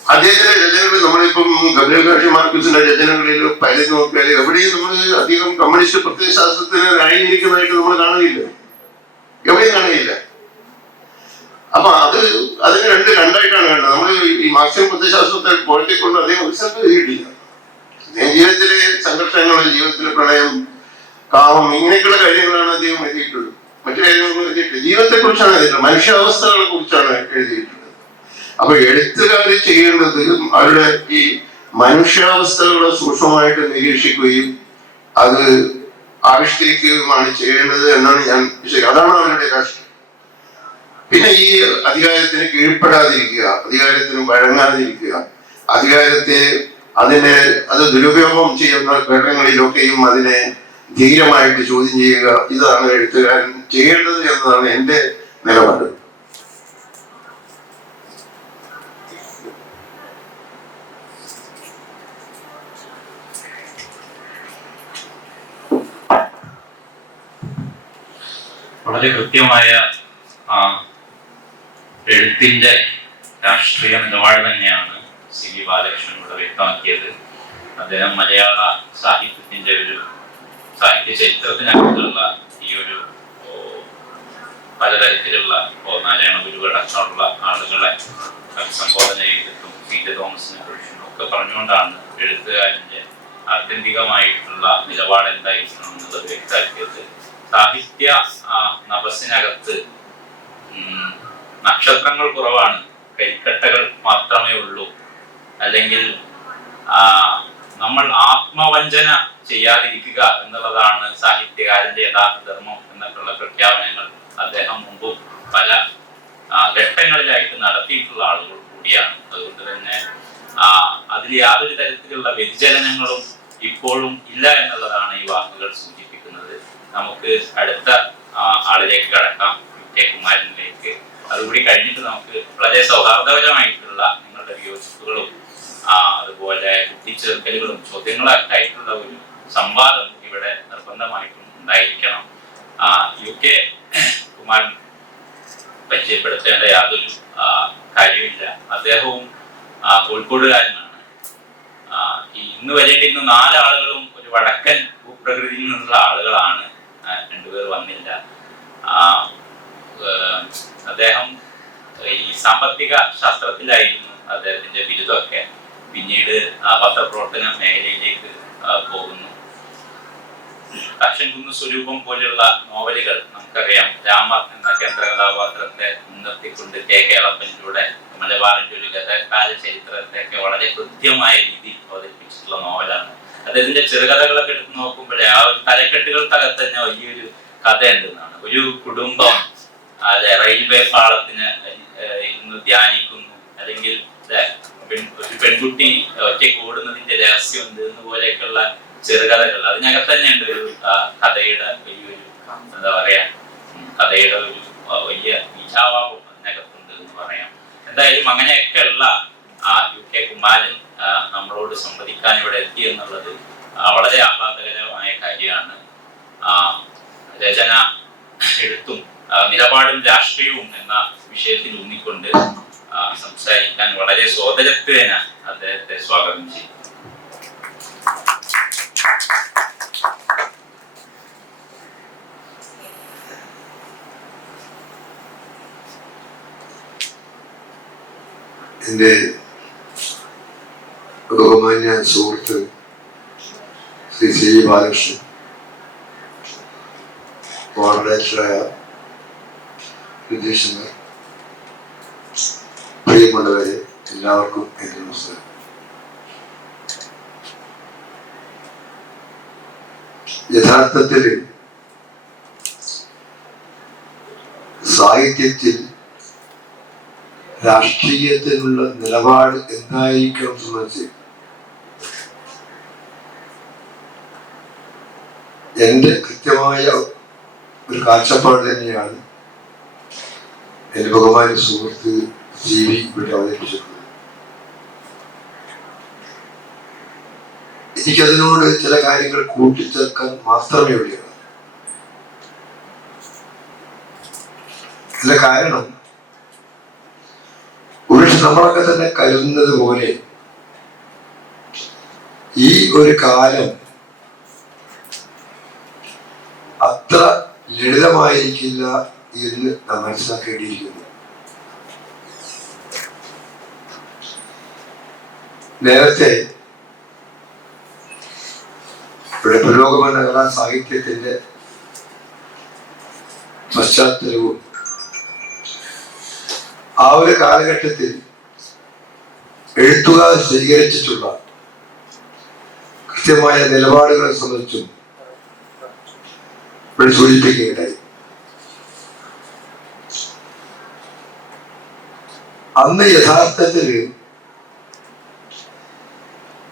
അദ്ദേഹത്തിന്റെ രചനകൾ നമ്മളിപ്പം ഗബ്രിയേൽ ഗാർഷ്യ മാർക്വസിന്റെ രചനകളിൽ പലത് നോക്കിയാൽ എവിടെയും നമ്മൾ അധികം കമ്മ്യൂണിസ്റ്റ് പ്രത്യയശാസ്ത്രത്തിന് ന്യായീകരിക്കുന്നതായിട്ട് നമ്മൾ കാണുകയില്ല, എവിടെയും കാണുകയില്ല. അപ്പൊ അതിന് രണ്ടായിട്ടാണ് വേണ്ടത്. നമ്മൾ ഈ മാർക്സിയം പ്രത്യയശാസ്ത്രത്തെ പോലത്തെക്കൊണ്ട് അദ്ദേഹം റിസൾട്ട് എഴുതിയിട്ടില്ല. അദ്ദേഹം ജീവിതത്തിലെ സംഘർഷങ്ങൾ, ജീവിതത്തിലെ പ്രണയം, കാമം, ഇങ്ങനെയൊക്കെയുള്ള കാര്യങ്ങളാണ് അദ്ദേഹം എഴുതിയിട്ടുള്ളത്. മറ്റു കാര്യങ്ങളൊന്നും എഴുതിയിട്ടില്ല. ജീവിതത്തെ കുറിച്ചാണ് എഴുതിയിട്ടുള്ളത്, മനുഷ്യാവസ്ഥകളെ കുറിച്ചാണ് എഴുതിയിട്ടുള്ളത്. അപ്പൊ എഴുത്തുകാര് ചെയ്യേണ്ടത് അവരുടെ ഈ മനുഷ്യാവസ്ഥകളെ സൂക്ഷ്മമായിട്ട് നിരീക്ഷിക്കുകയും അത് ആവിഷ്കരിക്കുകയുമാണ് ചെയ്യേണ്ടത് എന്നാണ് ഞാൻ വിശ്വസിക്കുന്നത്. അതാണ് അവരുടെ രാഷ്ട്രീയം. പിന്നെ ഈ അധികാരത്തിന് കീഴ്പ്പെടാതിരിക്കുക, അധികാരത്തിന് വഴങ്ങാതിരിക്കുക, അധികാരത്തെ അത് ദുരുപയോഗം ചെയ്യുന്ന ഘട്ടങ്ങളിലൊക്കെയും അതിനെ ധീരമായിട്ട് ചോദ്യം ചെയ്യുക, ഇതാണ് എഴുത്തുകാരൻ ചെയ്യേണ്ടത് എന്നതാണ് എൻ്റെ നിലപാട്. വളരെ കൃത്യമായ എഴുത്തിന്റെ രാഷ്ട്രീയ നിലപാട് തന്നെയാണ് C.V. ബാലകൃഷ്ണൻ ഇവിടെ വ്യക്തമാക്കിയത്. അദ്ദേഹം മലയാള സാഹിത്യത്തിന്റെ ഒരു സാഹിത്യ ചരിത്രത്തിനകത്തുള്ള ഈ ഒരു പലതരത്തിലുള്ള നാരായണ ഗുരുവടക്കമുള്ള ആളുകളെ അഭിസംബോധന ചെയ്തിട്ടും C.J. തോമസിനെ കുറിച്ചും ഒക്കെ പറഞ്ഞുകൊണ്ടാണ് എഴുത്തുകാരന്റെ ആത്യന്തികമായിട്ടുള്ള നിലപാട് എന്തായിരിക്കണം എന്നുള്ളത് വ്യക്തമാക്കിയത്. സാഹിത്യ നഭസിനകത്ത് നക്ഷത്രങ്ങൾ കുറവാണ്, കരിക്കട്ടകൾ മാത്രമേ ഉള്ളൂ, അല്ലെങ്കിൽ നമ്മൾ ആത്മവഞ്ചന ചെയ്യാതിരിക്കുക എന്നുള്ളതാണ് സാഹിത്യകാരന്റെ യഥാർത്ഥ ധർമ്മം എന്നൊക്കെയുള്ള പ്രഖ്യാപനങ്ങൾ അദ്ദേഹം മുമ്പും പല ഘട്ടങ്ങളിലായിട്ട് നടത്തിയിട്ടുള്ള ആളുകൾ കൂടിയാണ്. അതുകൊണ്ട് തന്നെ അതിൽ യാതൊരു തരത്തിലുള്ള വ്യതിചലനങ്ങളും ഇപ്പോഴും ഇല്ല എന്നുള്ളതാണ് ഈ വാക്കുകൾ സൂചിപ്പിക്കുന്നത്. നമുക്ക് അടുത്ത ആളിലേക്ക് കടക്കാം, UK കുമാരനിലേക്ക്. അതുകൂടി കഴിഞ്ഞിട്ട് നമുക്ക് വളരെ സൗഹാർദ്ദപരമായിട്ടുള്ള നിങ്ങളുടെ വിയോജിപ്പുകളും അതുപോലെ കുട്ടിച്ചേർക്കലുകളും ചോദ്യങ്ങളൊക്കെ ആയിട്ടുള്ള ഒരു സംവാദം ഇവിടെ നിർബന്ധമായിട്ടും ഉണ്ടായിരിക്കണം. UK കുമാരൻ പരിചയപ്പെടുത്തേണ്ട യാതൊരു കാര്യമില്ല. അദ്ദേഹവും കോഴിക്കോടുകാരനാണ്. ഇന്ന് വരേണ്ടിരുന്ന 4 ആളുകളും ഒരു വടക്കൻ ഭൂപ്രകൃതിയിൽ നിന്നുള്ള ആളുകളാണ്. 2 പേർ വന്നില്ല. അദ്ദേഹം ഈ സാമ്പത്തിക ശാസ്ത്രത്തിലായിരുന്നു അദ്ദേഹത്തിന്റെ ബിരുദമൊക്കെ. പിന്നീട് പത്രപ്രവർത്തന മേഖലയിലേക്ക് പോകുന്നു. അക്ഷൻകുന്ന് സ്വരൂപം പോലെയുള്ള നോവലുകൾ നമുക്കറിയാം. രാമർ എന്ന കേന്ദ്ര കഥാപാത്രത്തെ മുൻനിർത്തിക്കൊണ്ട് K. കേളപ്പനിലൂടെ മലബാറിന്റെ ഒരു ഗതകാല ചരിത്രത്തെയൊക്കെ വളരെ കൃത്യമായ രീതിയിൽ അവതരിപ്പിച്ചിട്ടുള്ള നോവലാണ്. അദ്ദേഹത്തിന്റെ ചെറുകഥകളൊക്കെ എടുത്ത് നോക്കുമ്പോഴേ ആ ഒരു തലക്കെട്ടുകൾക്കകത്ത് തന്നെ വലിയൊരു കഥ ഉണ്ടെന്നാണ്. ഒരു കുടുംബം റെയിൽവേ പാളത്തിന് ഇന്ന് ധ്യാനിക്കുന്നു, അല്ലെങ്കിൽ ഒരു പെൺകുട്ടി ഒറ്റയ്ക്ക് ഓടുന്നതിന്റെ രഹസ്യം ഉണ്ട് എന്നുപോലെയൊക്കെയുള്ള ചെറുകഥകൾ അതിനകത്ത് തന്നെ ഉണ്ട്. ഒരു കഥയുടെ വലിയൊരു എന്താ പറയാ, കഥയുടെ ഒരു വലിയ ബീജാവാപം അതിനകത്തുണ്ട് എന്ന് പറയാം. എന്തായാലും അങ്ങനെയൊക്കെ ഉള്ള UK കുമാരൻ നമ്മളോട് സംവദിക്കാൻ ഇവിടെ എത്തി എന്നുള്ളത് വളരെ ആഹ്ലാദകരമായ കാര്യമാണ്. രചന, എഴുത്തും നിലപാടും രാഷ്ട്രീയവും എന്ന വിഷയത്തിൽ ഊന്നിക്കൊണ്ട് സംസാരിക്കാൻ വളരെ സോദരത്വേന അദ്ദേഹത്തെ സ്വാഗതം ചെയ്യും. എൻ്റെ ബഹുമാന്യ സുഹൃത്ത് ശ്രീ C.V. ബാലകൃഷ്ണൻ, കോർഡിനേറ്ററായ വിദേശങ്ങൾ, പ്രിയമുള്ളവരെ, എല്ലാവർക്കും എൻ്റെ നമസ്കാരം. യഥാർത്ഥത്തിൽ സാഹിത്യത്തിൽ രാഷ്ട്രീയത്തിനുള്ള നിലപാട് എന്തായിരിക്കണം സംബന്ധിച്ച് എൻ്റെ കൃത്യമായ ഒരു കാഴ്ചപ്പാട് തന്നെയാണ് എൻ്റെ ബഹുമാന്യ സുഹൃത്ത് C.V. ഇവിടെ അവതരിപ്പിച്ചിട്ടുള്ളത്. എനിക്കതിനോട് ചില കാര്യങ്ങൾ കൂട്ടിച്ചേർക്കാൻ മാത്രമേ ഉള്ളൂ. അതിന്റെ കാരണം ഒരു നമ്മളൊക്കെ തന്നെ കരുതുന്നത് പോലെ ഈ ഒരു കാലം അത്ര ലളിതമായിരിക്കില്ല എന്ന് നാം മനസ്സിലാക്കേണ്ടിയിരിക്കുന്നു. നേരത്തെ ഇവിടെ പുരോഗമന കലാ സാഹിത്യത്തിന്റെ പശ്ചാത്തലവും ആ ഒരു കാലഘട്ടത്തിൽ എഴുത്തുകാർ സ്വീകരിച്ചിട്ടുള്ള കൃത്യമായ നിലപാടുകളെ സംബന്ധിച്ചും ഇവിടെ സൂചിപ്പിക്കുകയുണ്ടായി. അന്ന് യഥാർത്ഥത്തിൽ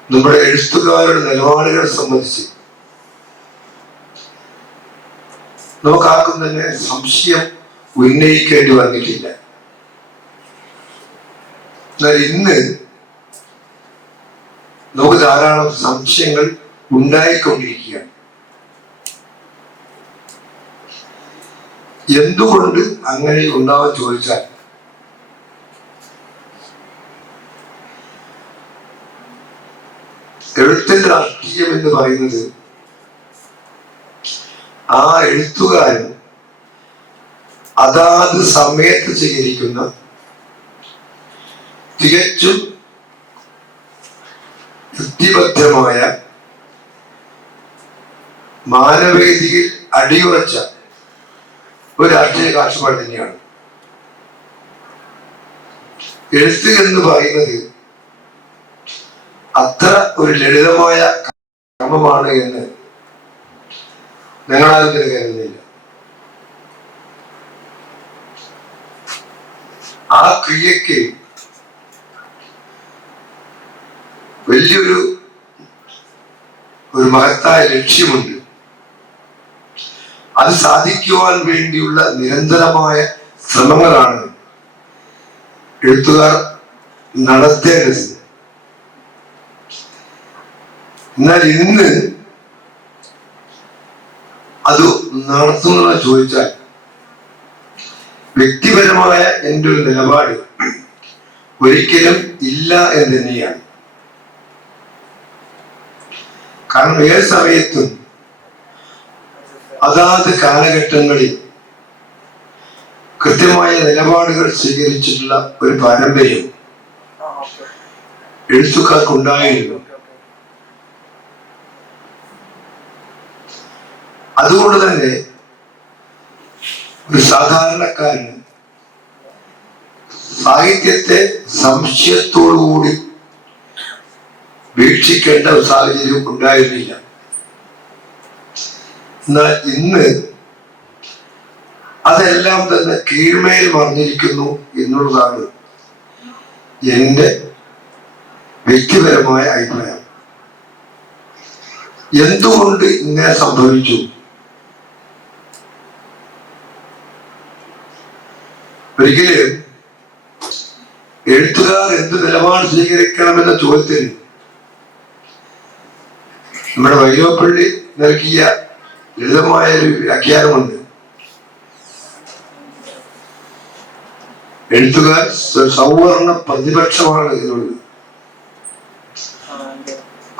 നമ്മുടെ എഴുത്തുകാരുടെ നിലപാടുകളെ സംബന്ധിച്ച് നമുക്കാർക്കും തന്നെ സംശയം ഉന്നയിക്കേണ്ടി വന്നിട്ടില്ല. എന്നാൽ ഇന്ന് നമുക്ക് ധാരാളം സംശയങ്ങൾ ഉണ്ടായിക്കൊണ്ടിരിക്കുകയാണ്. എന്തുകൊണ്ട് അങ്ങനെ ഉണ്ടാവാൻ ചോദിച്ചാൽ എഴുത്തിന്റെ രാഷ്ട്രീയം എന്ന് പറയുന്നത് ആ എഴുത്തുകാരൻ അതാത് സമയത്ത് സ്വീകരിക്കുന്ന തികച്ചും യുക്തിബദ്ധമായ മാനവേദിയിൽ അടിയുറച്ച ഒരു രാഷ്ട്രീയ കാഴ്ചപ്പാട് തന്നെയാണ്. എഴുത്ത് എന്ന് പറയുന്നത് അത്ര ഒരു ലളിതമായ കർമ്മമാണ് എന്ന് ഞങ്ങളാരും തന്നെ കരുതുന്നില്ല. ആ ക്രിയക്ക് വലിയൊരു മഹത്തായ ലക്ഷ്യമുണ്ട്. അത് സാധിക്കുവാൻ വേണ്ടിയുള്ള നിരന്തരമായ ശ്രമങ്ങളാണ് എഴുത്തുകാർ നടത്തേണ്ടത്. എന്നാൽ ഇന്ന് അത് നടത്തുന്ന ചോദിച്ചാൽ വ്യക്തിപരമായ എൻ്റെ ഒരു നിലപാട് ഒരിക്കലും ഇല്ല എന്ന് തന്നെയാണ്. കാരണം ഏത് സമയത്തും അതാത് കാലഘട്ടങ്ങളിൽ കൃത്യമായ നിലപാടുകൾ സ്വീകരിച്ചിട്ടുള്ള ഒരു പാരമ്പര്യം എഴുത്തുകാർക്കുണ്ടായിരുന്നു. അതുകൊണ്ട് തന്നെ ഒരു സാധാരണക്കാരന് സാഹിത്യത്തെ സംശയത്തോടുകൂടി വീക്ഷിക്കേണ്ട ഒരു സാഹചര്യം ഉണ്ടായിരുന്നില്ല. എന്നാൽ ഇന്ന് അതെല്ലാം തന്നെ കീഴ്മേൽ മറിഞ്ഞിരിക്കുന്നു എന്നുള്ളതാണ് എൻ്റെ വ്യക്തിപരമായ അഭിപ്രായം. എന്തുകൊണ്ട് ഇങ്ങനെ സംഭവിച്ചു? ഒരിക്കലും എഴുത്തുകാർ എന്ത് നിലപാട് സ്വീകരിക്കണമെന്ന ചോദ്യത്തിന് നമ്മുടെ വൈലോപ്പള്ളി നൽകിയ ലളിതമായ ഒരു വ്യാഖ്യാനമുണ്ട്. എഴുത്തുകാർ സൗവർണ പ്രതിപക്ഷമാണ് എന്നുള്ളത്.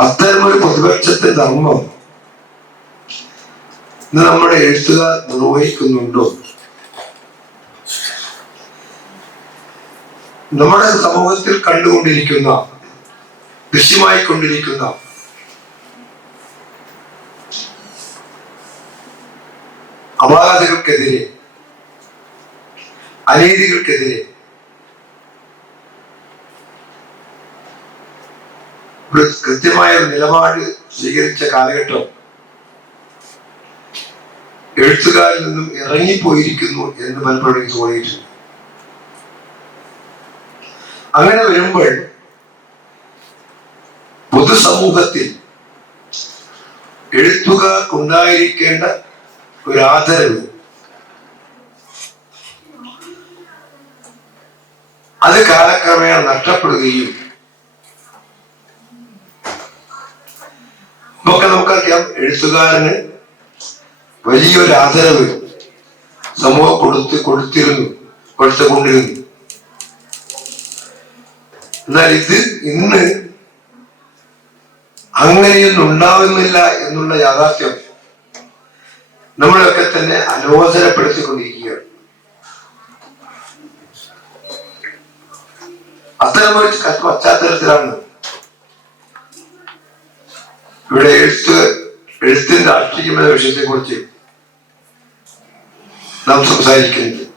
അത്തരമൊരു പ്രതിപക്ഷത്തെ ധർമ്മം ഇന്ന് നമ്മുടെ എഴുത്തുകാർ നിർവഹിക്കുന്നുണ്ടോ? നമ്മുടെ സമൂഹത്തിൽ കണ്ടുകൊണ്ടിരിക്കുന്ന ദൃശ്യമായിക്കൊണ്ടിരിക്കുന്ന അപരാധങ്ങൾക്കെതിരെ, അനീതികൾക്കെതിരെ ഒരു കൃത്യമായ നിലപാട് സ്വീകരിച്ച കാലഘട്ടം എഴുത്തുകാരിൽ നിന്നും ഇറങ്ങിപ്പോയിരിക്കുന്നു എന്ന് പലപ്പോഴും എനിക്ക് തോന്നിയിട്ടുണ്ട്. അങ്ങനെ വരുമ്പോൾ പൊതുസമൂഹത്തിൽ എഴുത്തുകാർക്കുണ്ടായിരിക്കേണ്ട ഒരു ആദരവ് അത് കാലക്രമേണ നഷ്ടപ്പെടുകയും നമുക്കറിയാം, എഴുത്തുകാരന് വലിയൊരു ആദരവ് സമൂഹം കൊടുത്തുകൊണ്ടിരുന്നു. എന്നാൽ ഇത് ഇന്ന് അങ്ങനെയൊന്നും ഉണ്ടാവുന്നില്ല എന്നുള്ള യാഥാർത്ഥ്യം നമ്മളൊക്കെ തന്നെ അലോചനപ്പെടുത്തിക്കൊണ്ടിരിക്കുകയാണ്. അത്തരമൊരു പശ്ചാത്തലത്തിലാണ് ഇവിടെ എഴുത്തിന്റെ രാഷ്ട്രീയം എന്ന വിഷയത്തെ കുറിച്ച് നാം സംസാരിക്കുന്നത്.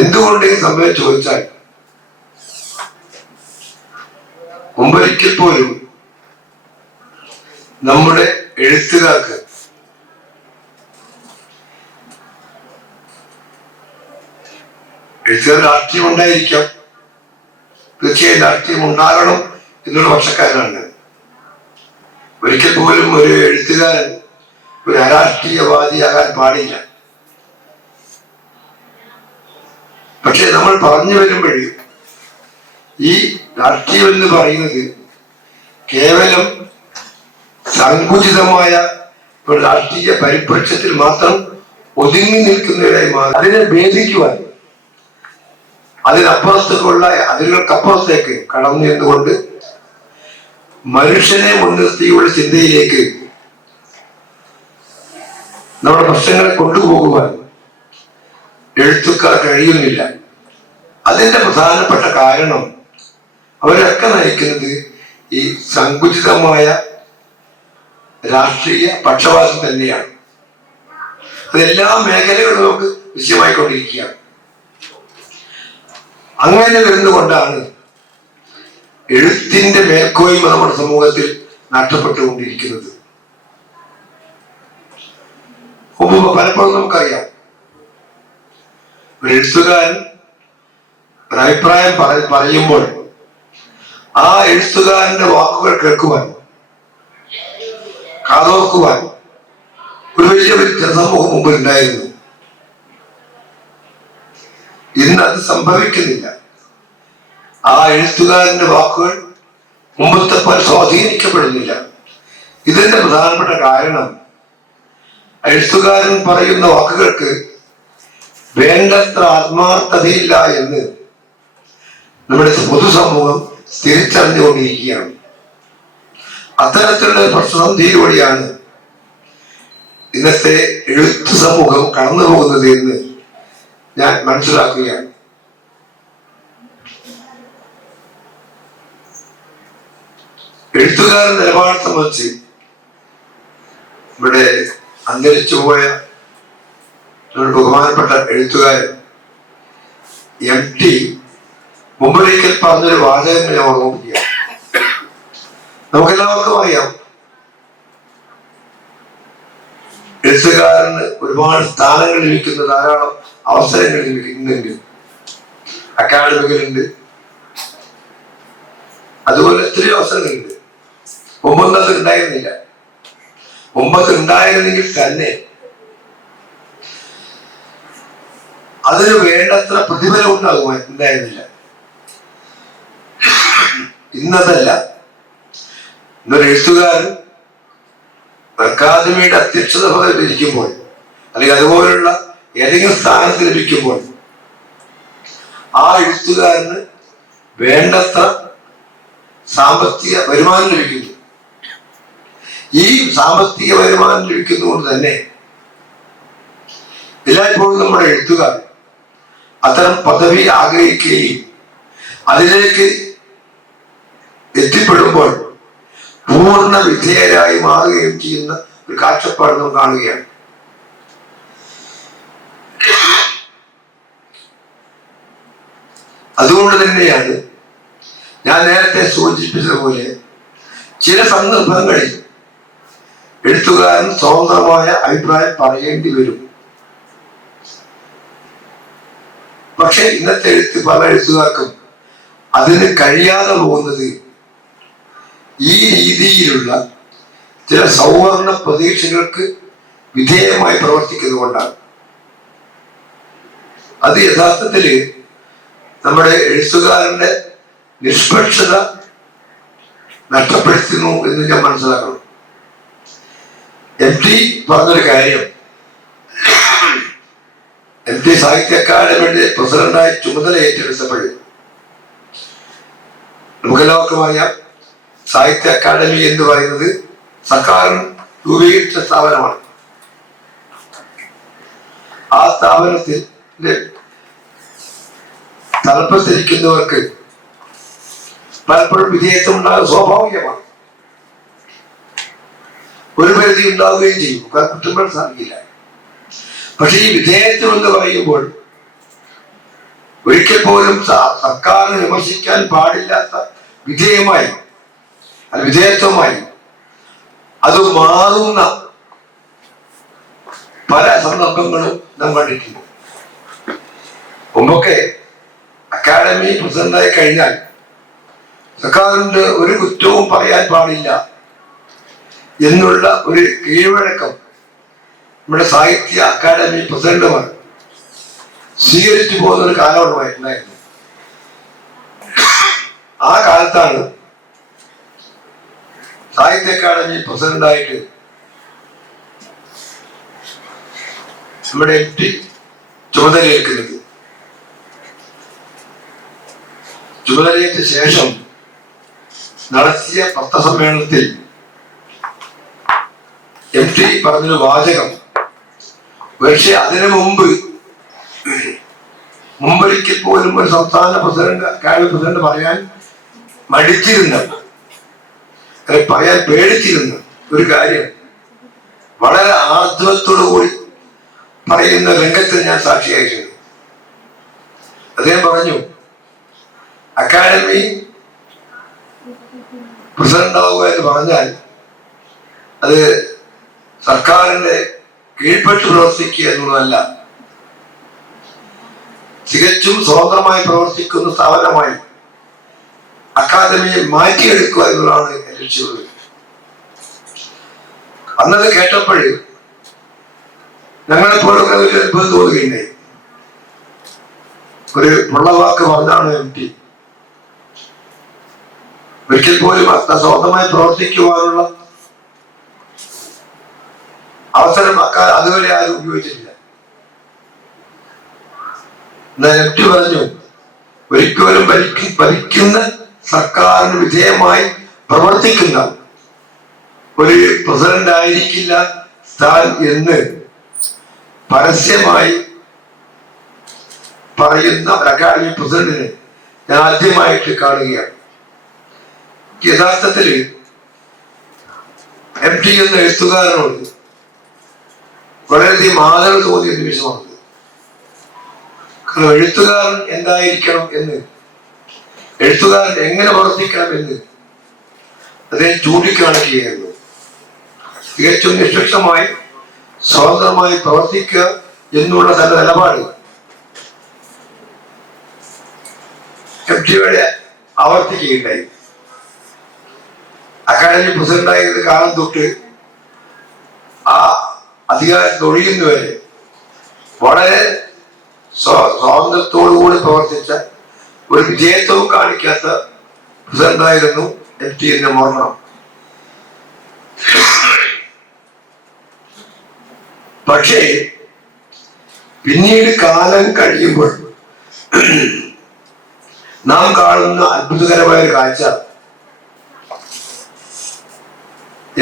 എന്തുകൊണ്ട് ഈ സമയം ചോദിച്ചാൽ, മുമ്പൊരിക്കൽ പോലും നമ്മുടെ എഴുത്തുകാർക്ക് രാഷ്ട്രീയം ഉണ്ടായിരിക്കാം, തീർച്ചയായും രാഷ്ട്രീയം ഉണ്ടാകണം എന്നുള്ള പക്ഷക്കാരനാണ്. ഒരിക്കൽ പോലും ഒരു എഴുത്തുകാരൻ ഒരു അരാഷ്ട്രീയവാദിയാകാൻ പാടില്ല. പക്ഷെ നമ്മൾ പറഞ്ഞു വരുമ്പോഴേ ഈ രാഷ്ട്രീയം എന്ന് പറയുന്നത് കേവലം സങ്കുചിതമായ ഒരു രാഷ്ട്രീയ പരിപ്രേക്ഷ്യത്തിൽ മാത്രം ഒതുങ്ങി നിൽക്കുന്നവരായി മാറി അതിനെ ഭേദിക്കുവാൻ, അതിനപ്പുറത്തേക്കുള്ള അതിരുകൾക്കപ്പുറത്തേക്ക് കടന്നു എന്നുകൊണ്ട് മനുഷ്യനെ മുൻനിർത്തിയുള്ള ചിന്തയിലേക്ക് നമ്മുടെ പ്രശ്നങ്ങളെ കൊണ്ടുപോകുവാൻ എഴുത്തുക്കാർ കഴിയുന്നില്ല. അതിന്റെ പ്രധാനപ്പെട്ട കാരണം അവരൊക്കെ നയിക്കുന്നത് ഈ സങ്കുചിതമായ രാഷ്ട്രീയ പക്ഷപാതം തന്നെയാണ്. അതെല്ലാ മേഖലകളും നമുക്ക് വിഷയമായിക്കൊണ്ടിരിക്കുകയാണ്. അങ്ങനെ വരുന്നുകൊണ്ടാണ് എഴുത്തിന്റെ മേൽക്കോയ്മ നമ്മുടെ സമൂഹത്തിൽ നഷ്ടപ്പെട്ടുകൊണ്ടിരിക്കുന്നത്. പലപ്പോഴും നമുക്കറിയാം, ഒരു എഴുത്തുകാരൻ ഒരു അഭിപ്രായം പറയുമ്പോൾ ആ എഴുത്തുകാരന്റെ വാക്കുകൾ കേൾക്കുവാൻ, കാതോർക്കുവാൻ ഒരു വലിയ ജനസമൂഹം മുമ്പിൽ ഉണ്ടായിരുന്നു. ഇന്ന് അത് സംഭവിക്കുന്നില്ല. ആ എഴുത്തുകാരന്റെ വാക്കുകൾ മുമ്പത്തെ പോലെ സ്വാധീനിക്കപ്പെടുന്നില്ല. ഇതിന്റെ പ്രധാനപ്പെട്ട കാരണം എഴുത്തുകാരൻ പറയുന്ന വാക്കുകൾക്ക് വേണ്ടത്ര ആത്മാർത്ഥതയില്ല എന്ന് നമ്മുടെ പൊതുസമൂഹം തിരിച്ചറിഞ്ഞുകൊണ്ടിരിക്കുകയാണ്. അത്തരത്തിലുള്ള പ്രതിസന്ധിയിലൂടെയാണ് ഇന്നത്തെ എഴുത്തു സമൂഹം കടന്നു പോകുന്നത് എന്ന് ഞാൻ മനസ്സിലാക്കുകയാണ്. എഴുത്തുകാരൻ നിലപാട് സംബന്ധിച്ച് ഇവിടെ അന്തരിച്ചു പോയ ഒരു ബഹുമാനപ്പെട്ട എഴുത്തുകാരൻ MT മുമ്പൊരിക്കൽ പറഞ്ഞൊരു വാചകം ഞാൻ ഓർമ്മിപ്പിക്കുക. നമുക്കെല്ലാവർക്കും അറിയാം, എഴുത്തുകാരന് ഒരുപാട് സ്ഥാനങ്ങൾ ലഭിക്കുന്ന ധാരാളം അവസരങ്ങൾ ഇന്നുണ്ട്. അക്കാഡമികളുണ്ട്, അതുപോലെ എത്രയോ അവസരങ്ങളുണ്ട്. മുമ്പൊന്നും അത് ഉണ്ടായിരുന്നില്ല. മുമ്പത് ഉണ്ടായിരുന്നെങ്കിൽ തന്നെ അതിന് വേണ്ടത്ര പ്രതിഫലം ഉണ്ടായിരുന്നില്ല. ഇന്നതല്ല. ഇന്നൊരു എഴുത്തുകാരൻ അക്കാദമിയുടെ അധ്യക്ഷത ലഭിക്കുമ്പോൾ, അല്ലെങ്കിൽ അതുപോലുള്ള ഏതെങ്കിലും സ്ഥാനത്ത് ലഭിക്കുമ്പോൾ ആ എഴുത്തുകാരന് വേണ്ടത്ര സാമ്പത്തിക വരുമാനം ലഭിക്കുന്നു. ഈ സാമ്പത്തിക വരുമാനം ലഭിക്കുന്നതുകൊണ്ട് തന്നെ എല്ലായ്പ്പോഴും നമ്മുടെ എഴുത്തുകാർ അത്തരം പദവി ആഗ്രഹിക്കുകയും അതിലേക്ക് എത്തിപ്പെടുമ്പോൾ പൂർണ്ണ വിധേയരായി മാറുകയും ചെയ്യുന്ന ഒരു കാഴ്ചപ്പാട് നാം കാണുകയാണ്. അതുകൊണ്ട് തന്നെയാണ് ഞാൻ നേരത്തെ സൂചിപ്പിച്ചതുപോലെ ചില സന്ദർഭങ്ങളിൽ എഴുത്തുകാരൻ സ്വതന്ത്രമായ അഭിപ്രായം പറയേണ്ടി വരും. പക്ഷെ ഇന്നത്തെ പല എഴുത്തുകാർക്കും അതിന് കഴിയാതെ പോകുന്നത് ഈ രീതിയിലുള്ള ചില സൗവർണ പ്രതീക്ഷകൾക്ക് വിധേയമായി പ്രവർത്തിക്കുന്നത് കൊണ്ടാണ്. അത് യഥാർത്ഥത്തില് നമ്മുടെ എഴുത്തുകാരന്റെ നിഷ്പക്ഷത നഷ്ടപ്പെടുത്തുന്നു എന്ന് ഞാൻ മനസ്സിലാക്കണം. MT പറഞ്ഞൊരു കാര്യം, MT സാഹിത്യ അക്കാദമിയുടെ പ്രസിഡന്റായി ചുമതല ഏറ്റെടുത്തപ്പോൾ നമുക്കെല്ലാവർക്കും അറിയാം, സാഹിത്യ അക്കാദമി എന്ന് പറയുന്നത് സർക്കാർ രൂപീകരിച്ച സ്ഥാപനമാണ്. ആ സ്ഥാപനത്തിൽ തലപ്പത്തിരിക്കുന്നവർക്ക് പലപ്പോഴും വിധേയത്വം ഉണ്ടാകുന്നത് സ്വാഭാവികമാണ്. ഒരു പരിധി ഉണ്ടാവുകയും ചെയ്യും, കുറ്റപ്പെടാൻ സാധിക്കില്ല. പക്ഷെ ഈ വിധേയത്വം എന്ന് പറയുമ്പോൾ ഒരിക്കൽ പോലും സർക്കാരിനെ വിമർശിക്കാൻ പാടില്ലാത്ത വിധേയമായി അത് വിധേയത്വമായി അത് മാറുന്ന പല സന്ദർഭങ്ങളും നാം കണ്ടിട്ടുണ്ട്. മുമ്പൊക്കെ അക്കാദമി പ്രസിഡന്റായി കഴിഞ്ഞാൽ സർക്കാരിന്റെ ഒരു കുറ്റവും പറയാൻ പാടില്ല എന്നുള്ള ഒരു കീഴ്വഴക്കം നമ്മുടെ സാഹിത്യ അക്കാദമി പ്രസിഡന്റുമാർ സ്വീകരിച്ചു പോകുന്ന ഒരു കാലഘട്ടമായിട്ടുണ്ടായിരുന്നു. ആ കാലത്താണ് സാഹിത്യ അക്കാദമി പ്രസിഡന്റായിട്ട് നമ്മുടെ MT ചുമതലയേൽക്കുന്നത്. ചുമതലയേറ്റ ശേഷം നടത്തിയ പത്രസമ്മേളനത്തിൽ MT പറഞ്ഞൊരു വാചകം, പക്ഷെ അതിനു മുമ്പൊരിക്കൽ പോലും ഒരു സംസ്ഥാന പ്രസിഡന്റ് അക്കാദമി പ്രസിഡന്റ് പറയാൻ മടിച്ചിരുന്ന, പറയാൻ പേടിച്ചിരുന്ന ഒരു കാര്യം വളരെ ആർദ്രത്തോടു കൂടി പറയുന്ന രംഗത്ത് ഞാൻ സാക്ഷിയായിട്ടുണ്ട്. അദ്ദേഹം പറഞ്ഞു, അക്കാദമി പ്രസിഡന്റ് ആവുക എന്ന് പറഞ്ഞാൽ അത് സർക്കാരിന്റെ കീഴ്പ്പെട്ട് പ്രവർത്തിക്കുക എന്നുള്ളതല്ല, തികച്ചും സ്വതന്ത്രമായി പ്രവർത്തിക്കുന്ന സ്ഥാപനമായി അക്കാദമിയെ മാറ്റിയെടുക്കുക എന്നുള്ളതാണ് എന്റെ ലക്ഷ്യം. അന്നത് കേട്ടപ്പോൾ ഞങ്ങളെപ്പോഴൊക്കെ ഒരു അത്ഭുതം തോന്നുകയുണ്ടായി. ഒരു പൊള്ളവാക്ക് പറഞ്ഞാണ് MT. ഒരിക്കൽ പോലും സ്വന്തമായി പ്രവർത്തിക്കുവാനുള്ള അവസരം അതുവരെ ആരും ഉപയോഗിച്ചിട്ടില്ല. എന്നാൽ MT പറഞ്ഞു, ഒരിക്കലും ഭരിക്കുന്ന സർക്കാരിന് വിധേയമായി പ്രവർത്തിക്കുന്ന ഒരു പ്രസിഡന്റ് ആയിരിക്കില്ല താൻ എന്ന് പരസ്യമായി പറയുന്ന ഒരു അക്കാദമി പ്രസിഡന്റിനെ ഞാൻ ആദ്യമായിട്ട് കാണുകയാണ്. യഥാർത്ഥത്തിൽ MT എന്ന എഴുത്തുകാരനോട് വളരെയധികം ആദരവ് തോന്നിയ നിമിഷമാണ്. കാരണം എഴുത്തുകാരൻ എന്തായിരിക്കണം എന്ന്, എഴുത്തുകാരൻ എങ്ങനെ പ്രവർത്തിക്കണം എന്ന് അദ്ദേഹം ചൂണ്ടിക്കാണിക്കുകയായിരുന്നു. തികച്ചും നിഷ്പക്ഷമായി സ്വതന്ത്രമായി പ്രവർത്തിക്കുക എന്നുള്ള തന്റെ നിലപാട് MTയുടെ ആവർത്തിക്കുകയുണ്ടായി. അക്കാദമി പ്രസിഡന്റായിരുന്ന കാലം തൊട്ട് ആ അധികാരത്തിൽ ഒഴിയുന്നവരെ വളരെ സ്വാതന്ത്ര്യത്തോടുകൂടി പ്രവർത്തിച്ച ഒരു വിജയത്വവും കാണിക്കാത്ത പ്രസിഡന്റായിരുന്നു MT എന്ന് ഓർമ്മണം. പക്ഷേ പിന്നീട് കാലം കഴിയുമ്പോൾ നാം കാണുന്ന അത്ഭുതകരമായ ഒരു കാഴ്ച,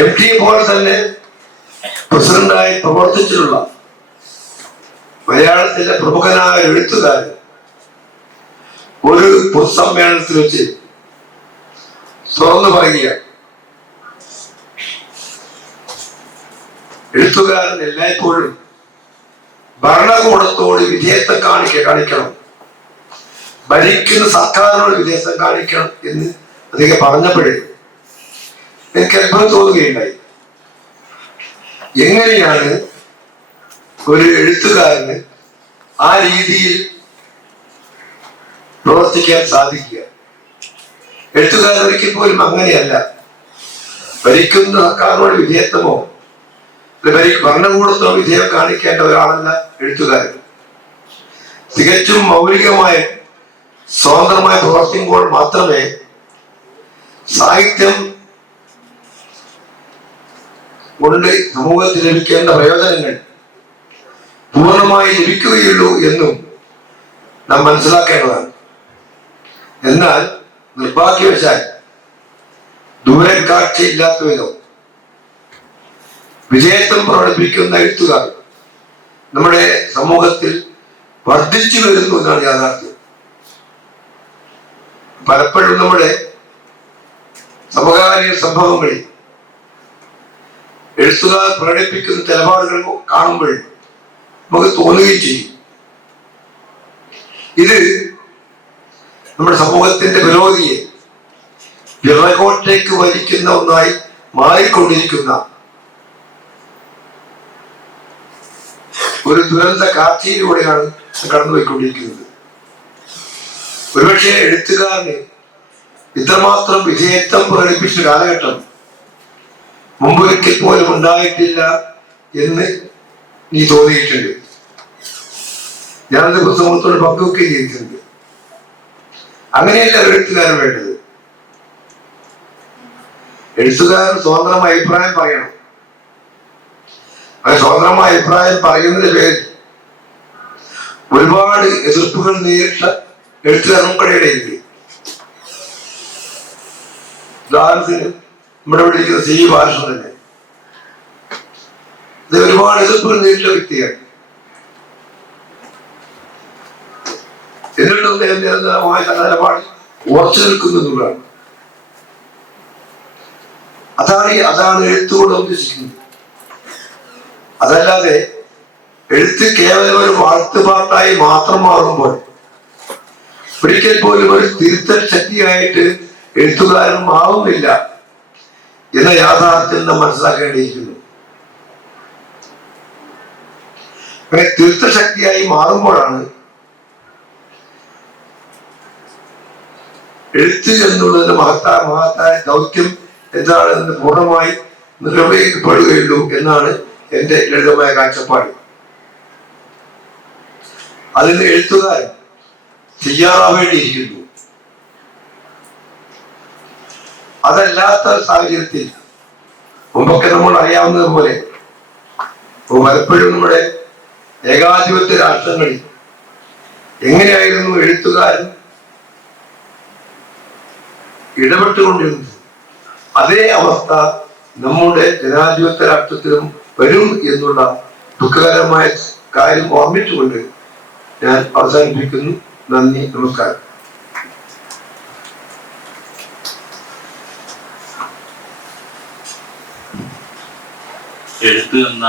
MT പോലെ തന്നെ പ്രസിഡന്റായി പ്രവർത്തിച്ചിട്ടുള്ള മലയാളത്തിലെ പ്രമുഖനായ എഴുത്തുകാരൻ ഒരു പൊതുസമ്മേളനത്തിൽ വെച്ച് തുറന്നു പറയുകയാണ്, എഴുത്തുകാരൻ എല്ലായ്പ്പോഴും ഭരണകൂടത്തോട് വിധേയത്വം കാണിക്കണം, ഭരിക്കുന്ന സർക്കാരിനോട് വിധേയത്വം കാണിക്കണം എന്ന് അദ്ദേഹം പറഞ്ഞപ്പോഴേ എനിക്ക് അത്ഭുതം തോന്നുകയുണ്ടായി. എങ്ങനെയാണ് ഒരു എഴുത്തുകാരന് ആ രീതിയിൽ പ്രവർത്തിക്കാൻ സാധിക്കുക? എഴുത്തുകാരൻ ഒരിക്കൽ പോലും അങ്ങനെയല്ല. ഭരിക്കുന്ന സർക്കാരിനോട് വിധേയത്വമോ ഭരണകൂടത്തോ വിധേയം കാണിക്കേണ്ട ഒരാളല്ല എഴുത്തുകാരൻ. തികച്ചും മൗലികമായ സ്വതന്ത്രമായി പ്രവർത്തിക്കുമ്പോൾ മാത്രമേ സാഹിത്യം കൊണ്ട് സമൂഹത്തിൽ ലഭിക്കേണ്ട പ്രയോജനങ്ങൾ പൂർണ്ണമായി ലഭിക്കുകയുള്ളൂ എന്നും നാം മനസ്സിലാക്കേണ്ടതാണ്. എന്നാൽ നിർഭാഗ്യവശാൽ ദൂരക്കാഴ്ചയില്ലാത്ത വിധം വിജയത്വം പ്രകടിപ്പിക്കുന്ന എഴുത്തുകാർ നമ്മുടെ സമൂഹത്തിൽ വർദ്ധിച്ചു വരുന്നു എന്നാണ് യാഥാർത്ഥ്യം. പലപ്പോഴും നമ്മുടെ സമകാലിക സംഭവങ്ങളിൽ എഴുത്തുകാർ പ്രകടിപ്പിക്കുന്ന നിലപാടുകൾ കാണുമ്പോൾ നമുക്ക് തോന്നുകയും ചെയ്യും ഇത് നമ്മുടെ സമൂഹത്തിന്റെ വിരോധിയെ പിറകോട്ടേക്ക് വലിക്കുന്ന ഒന്നായി മാറിക്കൊണ്ടിരിക്കുന്ന ഒരു ദുരന്ത കാഴ്ചയിലൂടെയാണ് കടന്നുപോയിക്കൊണ്ടിരിക്കുന്നത്. ഒരുപക്ഷെ എഴുത്തുകാരന് ഇത്രമാത്രം വിജയത്വം പ്രകടിപ്പിച്ച കാലഘട്ടം മുമ്പൊരിക്കൽ പോലും ഉണ്ടായിട്ടില്ല എന്ന് നീ തോന്നിയിട്ടുണ്ട്. ഞാനത് സമൂഹത്തോട് പങ്കുവെക്കുകയും ചെയ്തിട്ടുണ്ട്. അങ്ങനെയല്ല എഴുത്തുകാരൻ വേണ്ടത്. എഴുത്തുകാരൻ സ്വതന്ത്രമായ അഭിപ്രായം പറയണം. സ്വതന്ത്രമായ അഭിപ്രായം പറയുന്നതിന്റെ പേരിൽ ഒരുപാട് എതിർപ്പുകൾ നേരിട്ട എഴുത്തുകാരനുകൾക്കിടയിലുണ്ട്. ഉദാഹരണത്തിന് നമ്മുടെ ഇവിടെ ഇരിക്കുന്ന സി ഭാഷ തന്നെ ഇത് ഒരുപാട് എതിർപ്പുകൾ നേരിട്ട വ്യക്തിയാണ്. എന്നിട്ടും നിരന്തരമായ നിലപാട് ഉറച്ചു നിൽക്കുന്നു എന്നുള്ളതാണ്. അതാണ് എഴുത്തുകൊണ്ട് ഉദ്ദേശിക്കുന്നത്. അതല്ലാതെ എഴുത്ത് കേവലം ഒരു വാഴ്ത്തുപാട്ടായി മാത്രം മാറുമ്പോൾ ഒരിക്കൽ പോലും ഒരു തിരുത്തൽ ശക്തിയായിട്ട് എഴുത്തുകാരൻ മാറുന്നില്ല എന്ന യാഥാർത്ഥ്യം നാം മനസ്സിലാക്കേണ്ടിയിരിക്കുന്നു. അങ്ങനെ തിരുത്തൽ ശക്തിയായി മാറുമ്പോഴാണ് എഴുത്ത് എന്നുള്ളതിന്റെ മഹത്തായ ദൗത്യം എന്താണെന്ന് പൂർണ്ണമായി നിർവഹിക്കപ്പെടുകയുള്ളൂ എന്നാണ് എന്റെ ലളിതമായ കാഴ്ചപ്പാട്. അതിന് എഴുത്തുകാരൻ തയ്യാറാവേണ്ടിയിരിക്കുന്നു. അതല്ലാത്ത സാഹചര്യത്തിൽ മുമ്പൊക്കെ നമ്മൾ അറിയാവുന്നത് പോലെ പലപ്പോഴും നമ്മുടെ ഏകാധിപത്യ രാഷ്ട്രങ്ങളിൽ എങ്ങനെയായിരുന്നു എഴുത്തുകാരൻ ഇടപെട്ടുകൊണ്ടിരുന്നത്, അതേ അവസ്ഥ നമ്മുടെ ജനാധിപത്യ രാഷ്ട്രത്തിലും വരും എന്നുള്ള ദുഃഖകരമായ കാര്യം ഓർമ്മിച്ചുകൊണ്ട് ഞാൻ അവസാനിപ്പിക്കുന്നു. നന്ദി, നമസ്കാരം. എഴുത്ത് എന്ന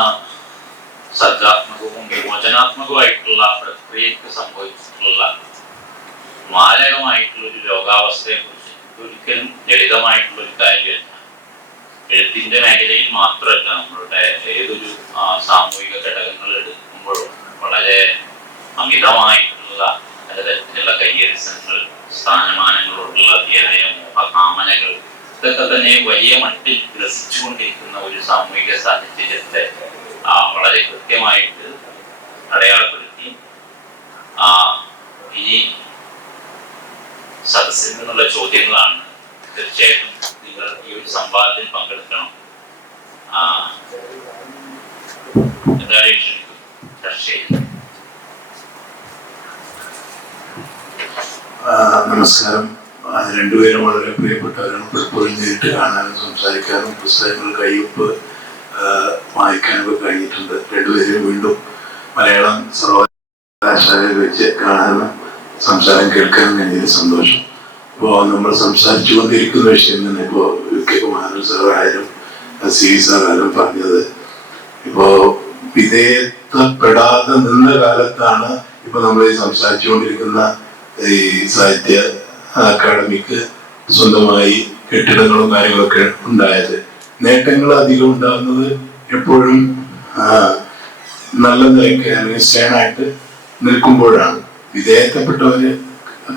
സർഗാത്മകവും വിമോചനാത്മകവുമായിട്ടുള്ള പ്രക്രിയക്ക് സംഭവിച്ചിട്ടുള്ള മാരകമായിട്ടുള്ള ഒരു രോഗാവസ്ഥയെ കുറിച്ച് ഒരിക്കലും ലളിതമായിട്ടുള്ള ഒരു കാര്യമല്ല. എഴുത്തിന്റെ മേഖലയിൽ മാത്രമല്ല, നമ്മളുടെ ഏതൊരു സാമൂഹിക ഘടകങ്ങൾ എടുക്കുമ്പോഴും വളരെ അമിതമായിട്ടുള്ള പലതരത്തിലുള്ള കയ്യേറിസങ്ങൾ, സ്ഥാനമാനങ്ങളോടുള്ള അതിയായ മോഹകാമനകൾ, ഇതൊക്കെ തന്നെ വലിയ മട്ടിൽ ഗ്രസിച്ചുകൊണ്ടിരിക്കുന്ന ഒരു സാമൂഹിക സാഹചര്യത്തെ വളരെ കൃത്യമായിട്ട് അടയാളപ്പെടുത്തി ഇനി സദസ്സിൽ നിന്നുള്ള ചോദ്യങ്ങളാണ്. തീർച്ചയായിട്ടും നിങ്ങൾ ഈ ഒരു സംവാദത്തിൽ പങ്കെടുക്കണം. എന്തായാലും ചർച്ച ചെയ്യുന്നു. നമസ്കാരം. രണ്ടുപേരും വളരെ പ്രിയപ്പെട്ടവരാണ്. പലപ്പോഴും നേരിട്ട് കാണാനും സംസാരിക്കാനും പുസ്തകങ്ങൾ കയ്യൊപ്പ് വായിക്കാനൊക്കെ കഴിഞ്ഞിട്ടുണ്ട്. രണ്ടുപേരും വീണ്ടും മലയാളം സർവകലാശാലയിൽ വെച്ച് കാണാനും സംസാരം കേൾക്കാനും കഴിഞ്ഞതിൽ സന്തോഷം. ഇപ്പോൾ നമ്മൾ സംസാരിച്ചു കൊണ്ടിരിക്കുന്ന വിഷയം തന്നെ ഇപ്പോൾ UK കുമാരൻ സാറായാലും CE സാറായാലും പറഞ്ഞത്, ഇപ്പോൾ വിധേയത്വപ്പെടാതെ നിന്ന കാലത്താണ് ഇപ്പൊ നമ്മൾ ഈ സംസാരിച്ചുകൊണ്ടിരിക്കുന്ന ഈ സാഹിത്യ അക്കാദമിക്ക് സ്വന്തമായി കെട്ടിടങ്ങളും കാര്യങ്ങളൊക്കെ ഉണ്ടായത്. നേട്ടങ്ങൾ അധികം ഉണ്ടാകുന്നത് എപ്പോഴും നല്ല നിലയ്ക്ക് അല്ലെങ്കിൽ സ്റ്റേണായിട്ട് നിൽക്കുമ്പോഴാണ്. വിധേയത്വപ്പെട്ടവര്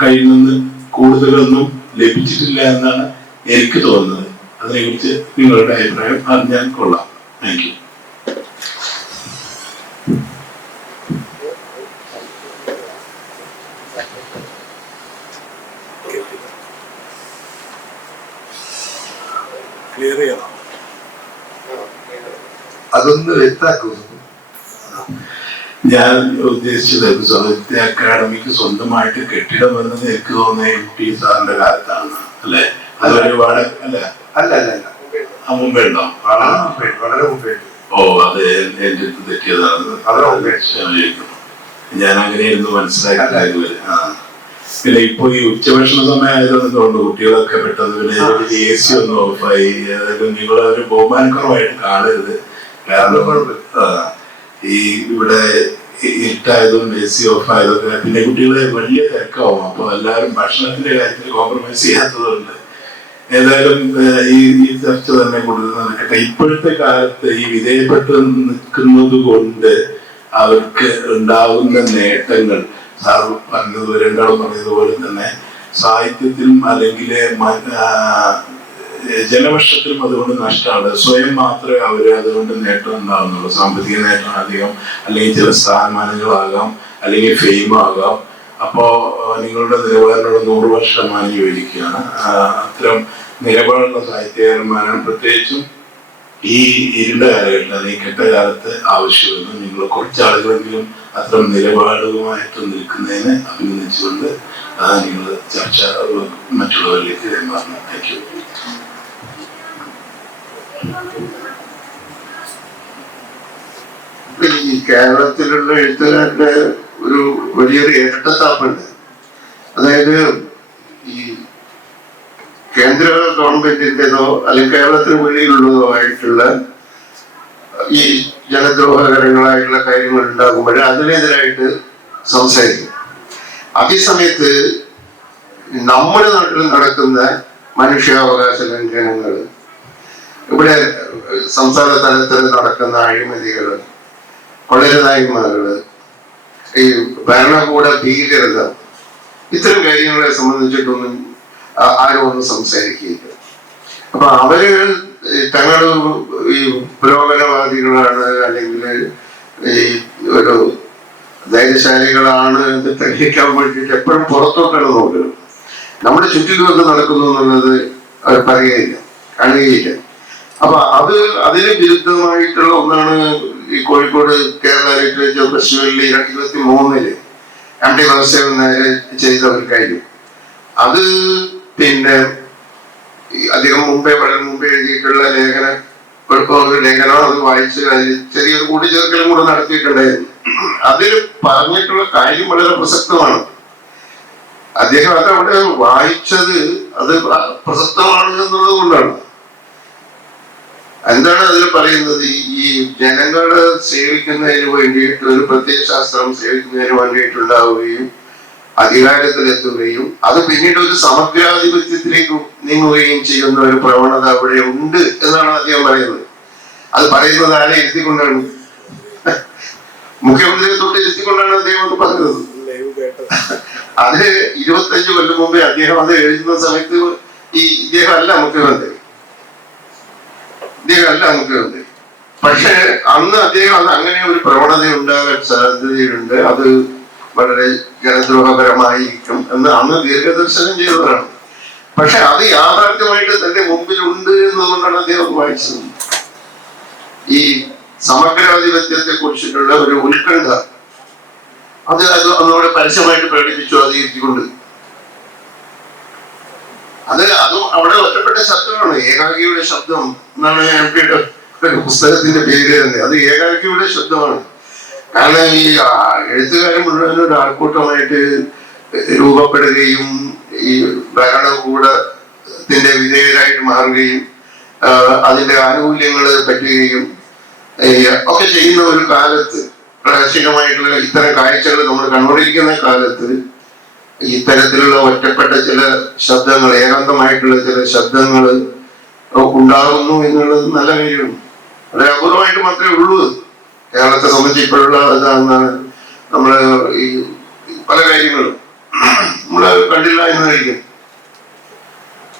കയ്യിൽ നിന്ന് കൂടുതലൊന്നും ലഭിച്ചിട്ടില്ല എന്നാണ് എനിക്ക് തോന്നുന്നത്. അതിനെക്കുറിച്ച് നിങ്ങളുടെ അഭിപ്രായം അറിഞ്ഞാൽ കൊള്ളാം. Thank you. അതൊന്ന് വ്യക്താക്കുന്നു. ഞാൻ ഉദ്ദേശിച്ചത് സാഹിത്യ അക്കാദമിക്ക് സ്വന്തമായിട്ട് കെട്ടിടം വന്നത് എനിക്ക് തോന്നുന്നത് MP സാറിന്റെ കാലത്താണ് അല്ലെ? അത് ഒരുപാട് അല്ല അല്ല അല്ല അല്ല മുമ്പേ ഉണ്ടോ? വളരെ മുമ്പേ. ഓ അത് എന്റെ അടുത്ത് തെറ്റിയതാണ്. ഞാൻ അങ്ങനെയായിരുന്നു മനസ്സിലാക്കിയത്. പിന്നെ ഇപ്പൊ ഈ ഉച്ചഭക്ഷണ സമയം ആയതുകൊണ്ട് കുട്ടികളൊക്കെ പെട്ടെന്ന് പിന്നെ AC ഒന്ന് ഓഫായി. അതായത് നിങ്ങളൊരു ബഹുമാനക്കുറവായിട്ട് കാണരുത്. കാരണം ഈ ഇവിടെ ഇരുട്ടായതും AC ഓഫ് ആയതൊക്കെ പിന്നെ കുട്ടികളെ വലിയ തിരക്കാവും. അപ്പൊ എല്ലാവരും ഭക്ഷണത്തിന്റെ കാര്യത്തിൽ കോംപ്രമൈസ് ചെയ്യാത്തതുകൊണ്ട് ഏതായാലും ഈ ചർച്ച തന്നെ കൂടുതൽ നടക്കട്ടെ. ഇപ്പോഴത്തെ കാലത്ത് ഈ വിധേയപ്പെട്ട് നിൽക്കുന്നത് കൊണ്ട് അവർക്ക് ഉണ്ടാകുന്ന നേട്ടങ്ങൾ സാർ പറഞ്ഞതുപോലെ രണ്ടാളും പറഞ്ഞതുപോലെ തന്നെ സാഹിത്യത്തിലും അല്ലെങ്കിൽ ജനപക്ഷത്തിലും അതുകൊണ്ട് നഷ്ടമാണ്. സ്വയം മാത്രമേ അവര് അതുകൊണ്ട് നേട്ടം ഉണ്ടാകുന്നുള്ളൂ. സാമ്പത്തിക നേട്ടം അധികം, അല്ലെങ്കിൽ ചില സ്ഥാനമാനങ്ങളാകാം, അല്ലെങ്കിൽ ഫെയിം ആകാം. അപ്പോ നിങ്ങളുടെ നിലപാടിനോട് 100% യോജിക്കുകയാണ്. അത്തരം നിലപാടുള്ള സാഹിത്യകാരന്മാരാണ് പ്രത്യേകിച്ചും ഈ ഇരുണ്ട കാലഘട്ടത്തിൽ അല്ലെങ്കിൽ കെട്ടകാലത്ത് ആവശ്യമെന്ന് നിങ്ങൾ കുറച്ചാളുകളെങ്കിലും അത്തരം നിലപാടുമായിട്ട് നിൽക്കുന്നതിന് അഭിനന്ദിച്ചുകൊണ്ട് നിങ്ങൾ ചർച്ച മറ്റുള്ളവരിലേക്ക് കൈമാറണം. Thank you. ഈ കേരളത്തിലുള്ള എഴുത്തുകാരുടെ ഒരു വലിയൊരു ഇരട്ടത്താപ്പുണ്ട്. അതായത് ഈ കേന്ദ്ര ഗവൺമെന്റിൻ്റെതോ അല്ലെങ്കിൽ കേരളത്തിന് വെളിയിലുള്ളതോ ആയിട്ടുള്ള ഈ ജനദ്രോഹകരങ്ങളായിട്ടുള്ള കാര്യങ്ങൾ ഉണ്ടാകുമ്പോൾ അതിനെതിരായിട്ട് സംസാരിക്കും. അതേസമയത്ത് നമ്മുടെ നാട്ടിൽ നടക്കുന്ന മനുഷ്യാവകാശ ലംഘനങ്ങൾ, ഇവിടെ സംസ്ഥാന തലത്തിൽ നടക്കുന്ന അഴിമതികള്, കൊള്ളരുതായ്മകള്, ഈ ഭരണകൂട ഭീകരത, ഇത്തരം കാര്യങ്ങളെ സംബന്ധിച്ചിട്ടൊന്നും ആരും ഒന്നും സംസാരിക്കുകയില്ല. അപ്പൊ അവര് തങ്ങൾ ഈ പുരോഗമനവാദികളാണ് അല്ലെങ്കിൽ ഈ ഒരു ധൈര്യശാലികളാണ് എന്ന് തെളിയിക്കാൻ വേണ്ടിയിട്ട് എപ്പോഴും പുറത്തോട്ടാണ് നോക്കുന്നത്. നമ്മുടെ ചുറ്റിലും എന്ത് നടക്കുന്നു എന്നുള്ളത് അവർ പറയുകയില്ല, കാണുകയില്ല. അപ്പൊ അതിന് വിരുദ്ധമായിട്ടുള്ള ഒന്നാണ് ഈ കോഴിക്കോട് കേരള ലിറ്ററേച്ചർ ഫെസ്റ്റിവലിൽ 2023 MT വാസുദേവൻ നായർ ചെയ്ത ഒരു കാര്യം. അത് പിന്നെ അദ്ദേഹം വളരെ മുമ്പേ എഴുതിയിട്ടുള്ള ലേഖനം അത് വായിച്ച് അതിൽ ചെറിയൊരു കൂട്ടിച്ചേർക്കലും കൂടെ നടത്തിയിട്ടുണ്ടായിരുന്നു. അതിൽ പറഞ്ഞിട്ടുള്ള കാര്യം വളരെ പ്രസക്തമാണ്. അദ്ദേഹം അത് അവിടെ വായിച്ചത് അത് പ്രസക്തമാണ് എന്നുള്ളത് കൊണ്ടാണ്. എന്താണ് അതിൽ പറയുന്നത്? ഈ ജനങ്ങളെ സേവിക്കുന്നതിന് വേണ്ടിയിട്ട് ഒരു പ്രത്യയശാസ്ത്രം സേവിക്കുന്നതിന് വേണ്ടിയിട്ടുണ്ടാവുകയും അധികാരത്തിലെത്തുകയും അത് പിന്നീട് ഒരു സമഗ്രാധിപത്യത്തിലേക്ക് നീങ്ങുകയും ചെയ്യുന്ന ഒരു പ്രവണത അവിടെ ഉണ്ട് എന്നാണ് അദ്ദേഹം പറയുന്നത്. അത് പറയുന്നത് ആരെ ഇരുത്തിക്കൊണ്ടാണ്? മുഖ്യമന്ത്രിയെ തൊട്ട് ഇരുത്തിക്കൊണ്ടാണ് അദ്ദേഹം അത് പറഞ്ഞത്. അതിന് 25 കൊല്ലം മുമ്പേ അദ്ദേഹം അത് എഴുതുന്ന സമയത്ത് ഇദ്ദേഹം അല്ല മുഖ്യമന്ത്രി. പക്ഷെ അന്ന് അദ്ദേഹം അത് അങ്ങനെ ഒരു പ്രവണത ഉണ്ടാകാൻ സാധ്യതയുണ്ട്, അത് വളരെ ജനദ്രോഹപരമായിരിക്കും എന്ന് അന്ന് ദീർഘദർശനം ചെയ്തതാണ്. പക്ഷെ അത് യാഥാർത്ഥ്യമായിട്ട് തന്റെ മുമ്പിലുണ്ട് എന്നുകൊണ്ടാണ് അദ്ദേഹം വായിച്ചത്. ഈ സമഗ്രാധിപത്യത്തെ കുറിച്ചിട്ടുള്ള ഒരു ഉത്കണ്ഠ അത് അതോടെ പരസ്യമായിട്ട് പ്രകടിപ്പിച്ചു അധികരിച്ചുകൊണ്ട്. അതും അവിടെ ഒറ്റപ്പെട്ട ശബ്ദമാണ്, ഏകാകിയുടെ ശബ്ദം എന്നാണ് MPയുടെ പുസ്തകത്തിന്റെ പേര് തന്നെ. അത് ഏകാകിയുടെ ശബ്ദമാണ്. കാരണം ഈ എഴുത്തുകാരൻ മുഴുവൻ ഒരു ആൾക്കൂട്ടമായിട്ട് രൂപപ്പെടുകയും ഈ ഭരണകൂടത്തിന്റെ വിധേയരായിട്ട് മാറുകയും അതിന്റെ ആനുകൂല്യങ്ങൾ പറ്റുകയും ഒക്കെ ചെയ്യുന്ന ഒരു കാലത്ത്, പ്രാചീനമായിട്ടുള്ള ഇത്തരം കാഴ്ചകൾ നമ്മൾ കണ്ടുകൊണ്ടിരിക്കുന്ന കാലത്ത് ഇത്തരത്തിലുള്ള ഒറ്റപ്പെട്ട ചില ശബ്ദങ്ങൾ, ഏകാന്തമായിട്ടുള്ള ചില ശബ്ദങ്ങൾ ഉണ്ടാകുന്നു എന്നുള്ളത് നല്ല കാര്യമാണ്. വളരെ അപൂർവമായിട്ട് മാത്രമേ ഉള്ളൂ. കേരളത്തെ സംബന്ധിച്ച് ഇപ്പോഴുള്ള ഇതാണെന്നാണ് നമ്മള് ഈ പല കാര്യങ്ങളും നമ്മള് കണ്ടില്ല എന്നായിരിക്കും.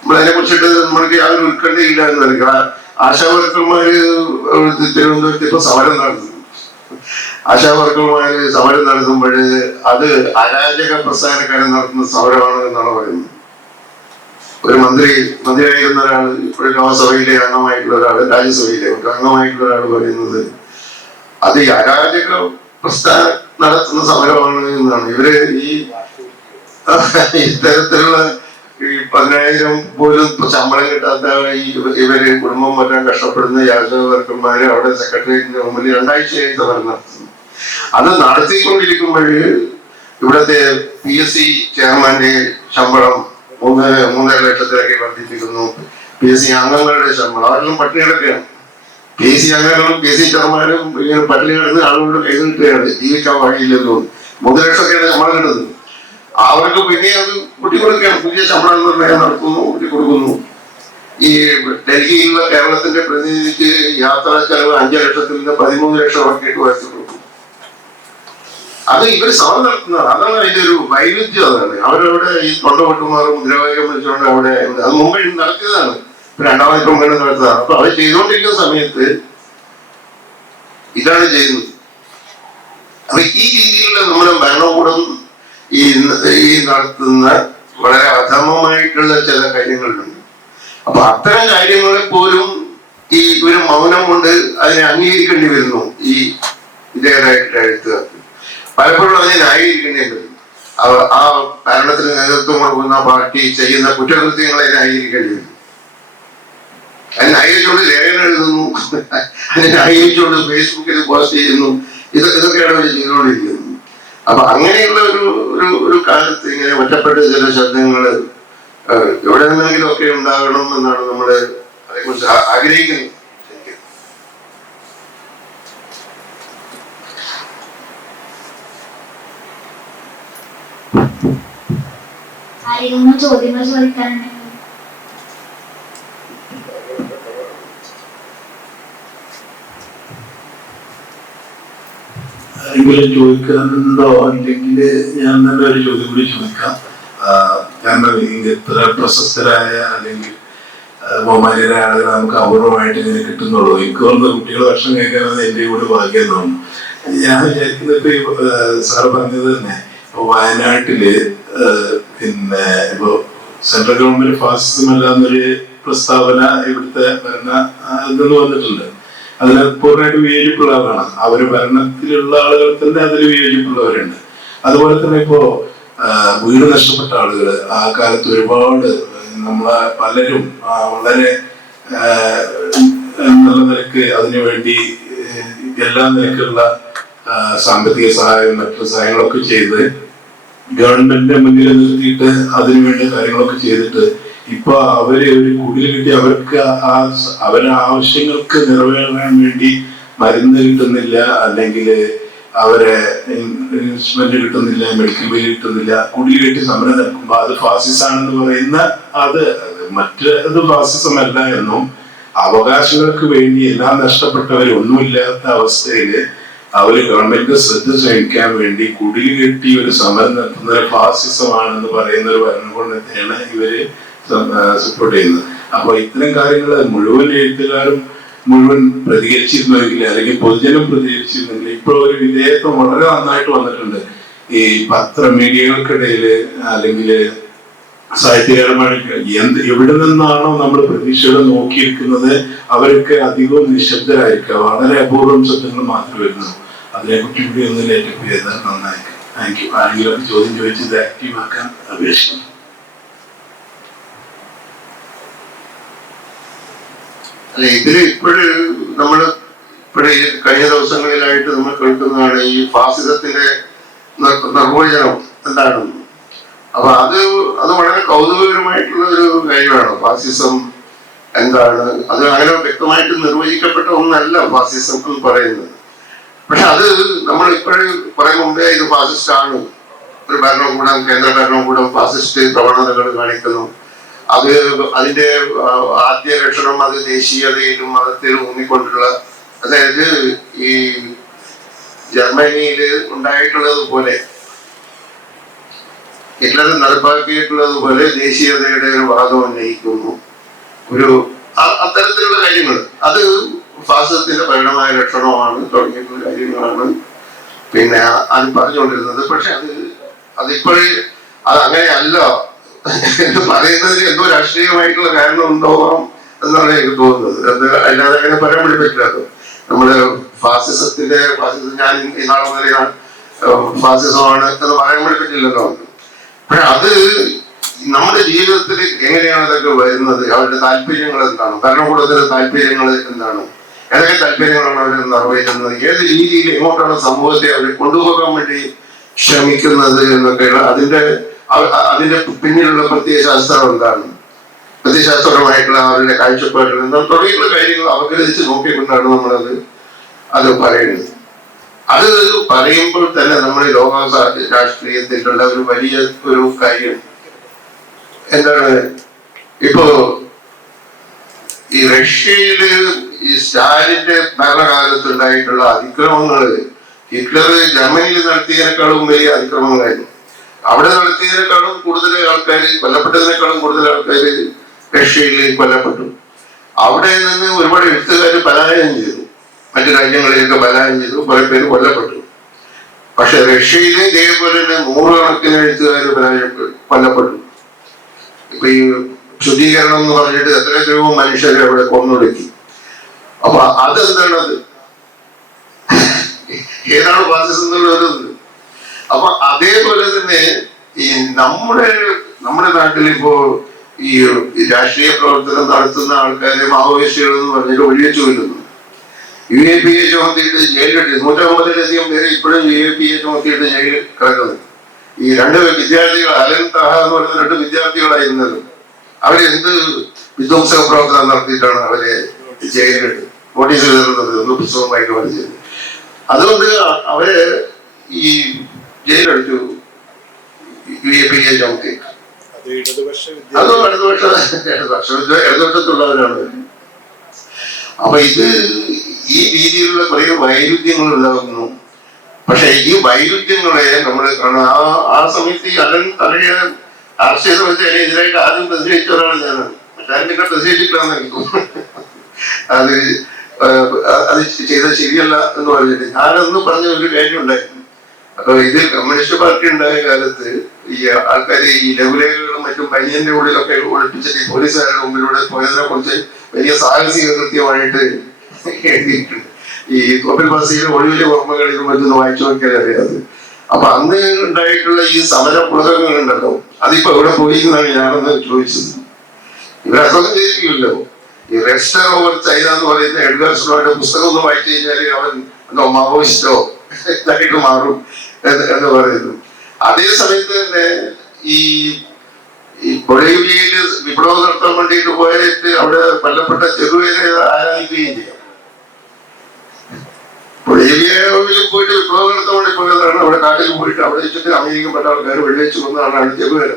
നമ്മളതിനെ കുറിച്ചിട്ട് നമ്മൾക്ക് യാതൊരു ഉത്കണ്ഠയില്ല എന്നായിരിക്കും. ആശാവർക്കർമാര് തിരുവനന്തപുരത്ത് ഇപ്പൊ സമരം നടത്തുന്നു. ആശാവർക്കർമാര് സമരം നടത്തുമ്പോൾ അത് അരാജക പ്രസ്ഥാനക്കാരൻ നടത്തുന്ന സമരമാണ് എന്നാണ് പറയുന്നത്. ഒരു മന്ത്രിയായിരുന്ന ഒരാൾ, ഇപ്പോഴും ലോകസഭയിലെ അംഗമായിട്ടുള്ള ഒരാൾ, രാജ്യസഭയിലെ അംഗമായിട്ടുള്ള ഒരാൾ പറയുന്നത് അത് ഈ അരാജക പ്രസ്ഥാനം നടത്തുന്ന സമരമാണ് എന്നാണ് ഇവര് ഇത്തരത്തിലുള്ള ഈ 10,000 പോലും ശമ്പളം കിട്ടാത്ത ഇവര് കുടുംബം മറ്റാൻ കഷ്ടപ്പെടുന്ന യാചകവർക്കന്മാര് അവിടെ സെക്രട്ടേറിയറ്റിന്റെ മുമ്പിൽ 2 ആഴ്ചയായി സമരം നടത്തുന്നു. അത് നടത്തിക്കൊണ്ടിരിക്കുമ്പോഴ് ഇവിടുത്തെ PSC ചെയർമാന്റെ ശമ്പളം 3.5 ലക്ഷത്തിലേക്ക് വർദ്ധിപ്പിക്കുന്നു. PSC അംഗങ്ങളുടെ ശമ്പളം അവരെല്ലാം പട്ടിണി കിടക്കുകയാണ്. PSC അംഗങ്ങളും PSC ചെയർമാനും ഇങ്ങനെ പട്ടിണി കിടന്ന് ആളുകളുടെ കൈ കിട്ടുകയാണ്, ജീവിക്കാൻ വഴിയില്ലല്ലോ. 3 ലക്ഷമൊക്കെയാണ് ശമ്പളം കിട്ടുന്നത്. അവർക്ക് പിന്നെ അത് കൂട്ടിക്കൊടുക്കുകയാണ്, പുതിയ ശമ്പളം നിർണ്ണയം നടത്തുന്നു, കൂട്ടിക്കൊടുക്കുന്നു. ഈ ഡൽഹിയിലുള്ള കേരളത്തിന്റെ പ്രതിനിധിക്ക് യാത്രാ ചെലവ് 5 ലക്ഷത്തിൽ നിന്ന് 13 ലക്ഷം ആക്കിയിട്ട് വരുത്തി കൊടുക്കും. അത് ഇവർ സമരം നടത്തുന്നതാണ്. അതാണ് അതിന്റെ ഒരു വൈരുദ്ധ്യം. അതാണ് അവരവിടെ ഈ തൊണ്ടപൊട്ടുമാറും മുദ്രാവാക്യം വിളിച്ചുകൊണ്ട് അവിടെ അത് മുമ്പ് നടത്തിയതാണ്, 2ാമത് ഇപ്പം വീണ്ടും നടത്തുന്നതാണ്. അപ്പൊ അവർ ചെയ്തുകൊണ്ടിരിക്കുന്ന സമയത്ത് ഇതാണ് ചെയ്യുന്നത്. അപ്പൊ ഈ രീതിയിലുള്ള നമ്മുടെ ഭരണകൂടം ഈ നടത്തുന്ന വളരെ അധമമായിട്ടുള്ള ചില കാര്യങ്ങളുണ്ട്. അപ്പൊ അത്തരം കാര്യങ്ങളെ പോലും ഈ ഒരു മൗനം കൊണ്ട് അതിനെ അംഗീകരിക്കേണ്ടി വരുന്നു. ഈ വിധേയരായിട്ടുള്ള എഴുത്തുകാർക്ക് പലപ്പോഴും അതിനെ ന്യായീകരിക്കേണ്ടി വരുന്നു. ആ ഭരണത്തിന് നേതൃത്വം കൊടുക്കുന്ന പാർട്ടി ചെയ്യുന്ന കുറ്റകൃത്യങ്ങളെ ന്യായീകരിക്കേണ്ടി വരുന്നു. അത് ന്യായീകരിച്ചുകൊണ്ട് ലേഖനം എഴുതുന്നു, അത് ന്യായീകരിച്ചുകൊണ്ട് ഫേസ്ബുക്കിൽ പോസ്റ്റ് ചെയ്യുന്നു. ഇതൊക്കെയാണ് അവർ ചെയ്തുകൊണ്ടിരിക്കുന്നത്. അപ്പൊ അങ്ങനെയുള്ള ഒരു കാലത്ത് ഇങ്ങനെ ഒറ്റപ്പെട്ട ചില ശബ്ദങ്ങള് എവിടെ നിന്നെങ്കിലും ഒക്കെ ഉണ്ടാകണം എന്നാണ് നമ്മള് അതേക്കുറിച്ച് ആഗ്രഹിക്കുന്നത്. ചോദ്യങ്ങൾ ചോദിക്കാനുണ്ടെങ്കിൽ ആരെങ്കിലും ചോദിക്കാനുണ്ടോ? അല്ലെങ്കിൽ ഞാൻ തന്നെ ഒരു ചോദ്യം കൂടി ചോദിക്കാം. കാരണം ഇത്ര പ്രശസ്തരായ അല്ലെങ്കിൽ ബഹുമാന്യരായ ആളുകൾ നമുക്ക് അപൂർവമായിട്ട് ഇങ്ങനെ കിട്ടുന്നുള്ളൂ. എനിക്ക് തോന്നുന്നത് കുട്ടികൾ ഭക്ഷണം കഴിക്കാനത് എൻ്റെ കൂടെ ഭാഗ്യം തോന്നുന്നു. ഞാൻ വിചാരിക്കുന്നത് ഇപ്പൊ സാറ് പറഞ്ഞത് തന്നെ ഇപ്പൊ വയനാട്ടില് പിന്നെ ഇപ്പൊ സെൻട്രൽ ഗവൺമെന്റ് ഫാസിസം അല്ലാന്നൊരു പ്രസ്താവന ഇവിടുത്തെ ഭരണ ഇതെന്ന് വന്നിട്ടുണ്ട്. അതിന് പൂർണ്ണമായിട്ട് വിയോജിപ്പുള്ളവരാണ്. അവര് ഭരണത്തിലുള്ള ആളുകൾ തന്നെ അതിൽ വിയോജിപ്പുള്ളവരുണ്ട്. അതുപോലെ തന്നെ ഇപ്പോ വീട് നഷ്ടപ്പെട്ട ആളുകൾ ആ കാലത്ത് ഒരുപാട് നമ്മളെ പലരും വളരെ നല്ല നിലക്ക് അതിനുവേണ്ടി എല്ലാ നിലക്കുള്ള സാമ്പത്തിക സഹായം മറ്റു സഹായങ്ങളൊക്കെ ചെയ്ത് ഗവൺമെന്റിന്റെ മുന്നിൽ നിർത്തിയിട്ട് അതിനുവേണ്ട കാര്യങ്ങളൊക്കെ ചെയ്തിട്ട് ഇപ്പൊ അവര് ഒരു കുടിൽ കിട്ടി അവർക്ക് അവരുടെ ആവശ്യങ്ങൾക്ക് നിറവേറാൻ വേണ്ടി മരുന്ന് കിട്ടുന്നില്ല, അല്ലെങ്കിൽ അവരെ ഇൻവെസ്റ്റ്മെന്റ് കിട്ടുന്നില്ല, മെഡിക്കൽ ബില്ല് കിട്ടുന്നില്ല. കുടിൽ കെട്ടി സമരം നടക്കുമ്പോ അത് ഫാസിസാണെന്ന് പറയുന്ന അത് മറ്റത് ഫാസിസമല്ല എന്നും അവകാശങ്ങൾക്ക് വേണ്ടി എല്ലാം നഷ്ടപ്പെട്ടവരൊന്നുമില്ലാത്ത അവസ്ഥയില് അവര് ഗവൺമെന്റ് ശ്രദ്ധ ക്ഷണിക്കാൻ വേണ്ടി കുടിൽ കെട്ടി ഒരു സമരം നടത്തുന്ന ഫാസിസമാണെന്ന് പറയുന്ന ഒരു ഭരണകൂടത്തെയാണ് ഇവര് സപ്പോർട്ട് ചെയ്യുന്നത്. അപ്പൊ ഇത്തരം കാര്യങ്ങൾ മുഴുവൻ എഴുത്തുകാരും മുഴുവൻ പ്രതികരിച്ചിരുന്നെങ്കിൽ അല്ലെങ്കിൽ പൊതുജനം പ്രതികരിച്ചിരുന്നെങ്കിൽ ഇപ്പോൾ ഒരു വിധേയത്വം വളരെ നന്നായിട്ട് വന്നിട്ടുണ്ട്. ഈ മീഡിയകൾക്കിടയില് അല്ലെങ്കിൽ സാഹിത്യകാരന്മാർക്ക് എവിടെ നിന്നാണോ നമ്മൾ പ്രതീക്ഷയോടെ നോക്കിയിരിക്കുന്നത് അവർക്ക് അധികവും നിശബ്ദരായിരിക്കുക. വളരെ അപൂർവം ശബ്ദങ്ങൾ മാത്രമേ വരുന്നു. അതിനെക്കുറിച്ച് കൂടി ഒന്ന് ലേറ്റപ്പ് ചെയ്താൽ നന്നായിരിക്കും. Thank you. ആരെങ്കിലും ചോദ്യം ചോദിച്ചത് ആക്റ്റീവ് ആക്കാൻ അപേക്ഷിക്കുന്നു. അല്ല, ഇതില് ഇപ്പോഴ് കഴിഞ്ഞ ദിവസങ്ങളിലായിട്ട് നമ്മൾ കേൾക്കുന്നതാണ് ഈ ഫാസിസത്തിന്റെ നിർവചനം എന്താണെന്ന്. അപ്പൊ അത് വളരെ കൗതുകകരമായിട്ടുള്ള ഒരു കാര്യമാണ്. ഫാസിസം എന്താണ്? അത് അങ്ങനെ വ്യക്തമായിട്ട് നിർവചിക്കപ്പെട്ട ഒന്നല്ല ഫാസിസം എന്ന് പറയുന്നത്. പക്ഷെ അത് നമ്മൾ ഇപ്പോഴും കുറെ മുമ്പേ ഇത് ഫാസിസ്റ്റ് ആണ്, ഒരു ഭരണകൂടം, കേന്ദ്ര ഭരണകൂടം ഫാസിസ്റ്റ് പ്രവണതകൾ കാണിക്കുന്നു. അതിന്റെ ആദ്യ ലക്ഷണം അത് ദേശീയതയിലും മതത്തിലും ഊന്നിക്കൊണ്ടുള്ള, അതായത് ഈ ജർമ്മനിയിൽ ഉണ്ടായിട്ടുള്ളത് പോലെ ഹിറ്റ്ലർ നടപ്പാക്കിയിട്ടുള്ളത് പോലെ ദേശീയതയുടെ ഒരു വാദം ഉന്നയിക്കുന്നു. അത്തരത്തിലുള്ള കാര്യങ്ങൾ അത് ഫാസിസത്തിന്റെ പരിണമായ ലക്ഷണമാണ് തുടങ്ങിയിട്ടുള്ള കാര്യങ്ങളാണ് പിന്നെ അത് പറഞ്ഞുകൊണ്ടിരുന്നത്. പക്ഷെ അതിപ്പോഴേ അത് അങ്ങനെയല്ല എന്ന് പറയുന്നതിന് എന്തോ രാഷ്ട്രീയമായിട്ടുള്ള കാരണം ഉണ്ടാവാം എന്നാണ് എനിക്ക് തോന്നുന്നത്. അത് അല്ലാതെ അങ്ങനെ പറയാൻ വേണ്ടി പറ്റില്ലാത്തത്. നമ്മള് ഫാസിസം ഞാൻ ഇന്നാളെ മുതൽ ഫാസിസമാണ് എന്ന് പറയാൻ വേണ്ടി പറ്റില്ലല്ലോ. പക്ഷെ അത് നമ്മുടെ ജീവിതത്തിൽ എങ്ങനെയാണ് അതൊക്കെ വരുന്നത്? അവരുടെ താല്പര്യങ്ങൾ എന്താണ്? ഭരണകൂടത്തിന്റെ താല്പര്യങ്ങൾ എന്താണ്? ഏതൊക്കെ താല്പര്യങ്ങളാണ് അവർ നിറവേറ്റുന്നത്? ഏത് രീതിയിൽ എങ്ങോട്ടാണ് സമൂഹത്തെ അവർ കൊണ്ടുപോകാൻ വേണ്ടി ശ്രമിക്കുന്നത് എന്നൊക്കെയുള്ള അതിന്റെ പിന്നിലുള്ള പ്രത്യയശാസ്ത്രം എന്താണ്, പ്രത്യയശാസ്ത്രപരമായിട്ടുള്ള അവരുടെ കാഴ്ചപ്പാടുകൾ എന്താണ് തുടങ്ങിയുള്ള കാര്യങ്ങൾ അവഗ്രഹിച്ച് നോക്കിക്കൊണ്ടാണ് അത് പറയുന്നത്. അത് പറയുമ്പോൾ തന്നെ നമ്മുടെ ലോക രാഷ്ട്രീയത്തിലുള്ള ഒരു വലിയ ഒരു കാര്യം എന്താണ്, ഇപ്പോ ഈ റഷ്യയില് ഈ സ്റ്റാലിന്റെ ഭരണകാലത്തുണ്ടായിട്ടുള്ള അതിക്രമങ്ങള് ഹിറ്റ്ലർ ജർമ്മനിയിൽ നടത്തിയതിനേക്കാളും വലിയ അതിക്രമങ്ങളായിരുന്നു. അവിടെ നടത്തിയതിനേക്കാളും കൂടുതൽ ആൾക്കാർ കൊല്ലപ്പെട്ടതിനേക്കാളും കൂടുതൽ ആൾക്കാർ റഷ്യയിൽ കൊല്ലപ്പെട്ടു. അവിടെ നിന്ന് ഒരുപാട് എഴുത്തുകാർ പലായനം ചെയ്തു, മറ്റു രാജ്യങ്ങളിലേക്ക് പലായനം ചെയ്തു, കുറെ പേര് കൊല്ലപ്പെട്ടു. പക്ഷെ റഷ്യയിൽ ഇതേപോലെ തന്നെ 100 കണക്കിന് എഴുത്തുകാർ കൊല്ലപ്പെട്ടു. ഇപ്പൊ ഈ ശുദ്ധീകരണം എന്ന് പറഞ്ഞിട്ട് എത്രയോ മനുഷ്യരെ അവിടെ കൊന്നൊടുക്കി. അപ്പൊ അതെന്താണത്? ഏതാണ് ഫാസിസം എന്നുള്ളത്? അപ്പൊ അതേപോലെ തന്നെ ഈ നമ്മുടെ നാട്ടിലിപ്പോ ഈ രാഷ്ട്രീയ പ്രവർത്തനം നടത്തുന്ന ആൾക്കാരെ മാവോയിസ്റ്റുകൾ എന്ന് പറഞ്ഞിട്ട് ഒഴിച്ചു വരുന്നു. UAPA ചുമത്തിയിട്ട് ജയിലിട്ട് 150-ലധികം പേര് ഇപ്പോഴും UAPA ചുമത്തിയിട്ട് ജയിലിൽ കിടക്കുന്നു. ഈ 2 വിദ്യാർത്ഥികൾ, അലൻ താഹ എന്ന് പറയുന്ന 2 വിദ്യാർത്ഥികളായിരുന്നല്ലോ, അവരെന്ത് വിധ്വംസക പ്രവർത്തനം നടത്തിയിട്ടാണ് അവരെ ജയിലിട്ട് നോട്ടീസ് എഴുതുന്നത്, ഒന്ന് പുസ്തകമായിട്ട് പഠിച്ചത്. അതുകൊണ്ട് അവര് ഈ ജയിലടിച്ചു, UAPA ചുമത്തി. അതും ഇടതുപക്ഷത്തുള്ളവരാണ്. അപ്പൊ ഈ രീതിയിലുള്ള കുറെ വൈരുദ്ധ്യങ്ങൾ ഉണ്ടാകുന്നു. പക്ഷെ ഈ വൈരുദ്ധ്യങ്ങളെ നമ്മൾ കാണാം. ആ സമയത്ത് ഈ തലയെ രാഷ്ട്രീയ സമയത്ത് എതിരായിട്ട് ആദ്യം പ്രതികരിച്ച ഒരാൾ ഞാനാണ്. മറ്റാരും പ്രതികരിച്ചിട്ടില്ലാന്ന് എനിക്ക് അത് ചെയ്തത് ശരിയല്ല എന്ന് പറഞ്ഞിട്ട് ഞാനൊന്ന് പറഞ്ഞ ഒരു കാര്യം ഉണ്ടായിരുന്നു. അപ്പൊ ഇതിൽ കമ്മ്യൂണിസ്റ്റ് പാർട്ടി ഉണ്ടായ കാലത്ത് ഈ ആൾക്കാർ ഈ ലഘുലേഖകളും മറ്റും പയ്യന്റെ ഉള്ളിലൊക്കെ ഒളിപ്പിച്ചിട്ട് ഈ പോലീസുകാരുടെ മുമ്പിലൂടെ പോയതിനെ കുറിച്ച് വലിയ സാഹസിക കൃത്യമായിട്ട് എഴുതിയിട്ടുണ്ട്. ഈ തോപ്പിൽ ബാസിയുടെ ഒഴിവിലെ ഓർമ്മകളിലും മറ്റൊന്ന് വായിച്ചു നോക്കിയാൽ അറിയാതെ. അപ്പൊ അന്ന് ഉണ്ടായിട്ടുള്ള ഈ സമര പുസ്തകങ്ങൾ ഉണ്ടല്ലോ, അതിപ്പോ എവിടെ പോയി എന്നാണ് ഞാനൊന്ന് ചോദിച്ചത്. ഇവരൊന്നും ചെയ്തിരിക്കുമല്ലോ. ഈ റെസ്റ്റർ ഓവർ ചൈന എന്ന് പറയുന്ന എഡ്ഗർ സ്ലോയുടെ പുസ്തകം ഒന്ന് വായിച്ചു കഴിഞ്ഞാൽ അവൻ എന്തോ മാവോയിസ്റ്റോ ഇതായിട്ട് മാറും എന്ന് പറയുന്നു. അതേ സമയത്ത് തന്നെ ഈ ബൊളീവിയയില് വിപ്ലവം നടത്താൻ വേണ്ടിയിട്ട് പോയിട്ട് അവിടെ കൊല്ലപ്പെട്ട ചെറുപേരെ ആരാധിക്കുകയും ചെയ്യാം. ബൊളീവിയയിൽ പോയിട്ട് വിപ്ലവം നടത്താൻ വേണ്ടി പോയതാണ്. അവിടെ കാട്ടിൽ പോയിട്ട് അവിടെ വെച്ചിട്ട് അമേരിക്കപ്പെട്ട ആൾക്കാർ വെള്ളിവെച്ച് കൊന്ന ആളാണ് ചെറുപേര്.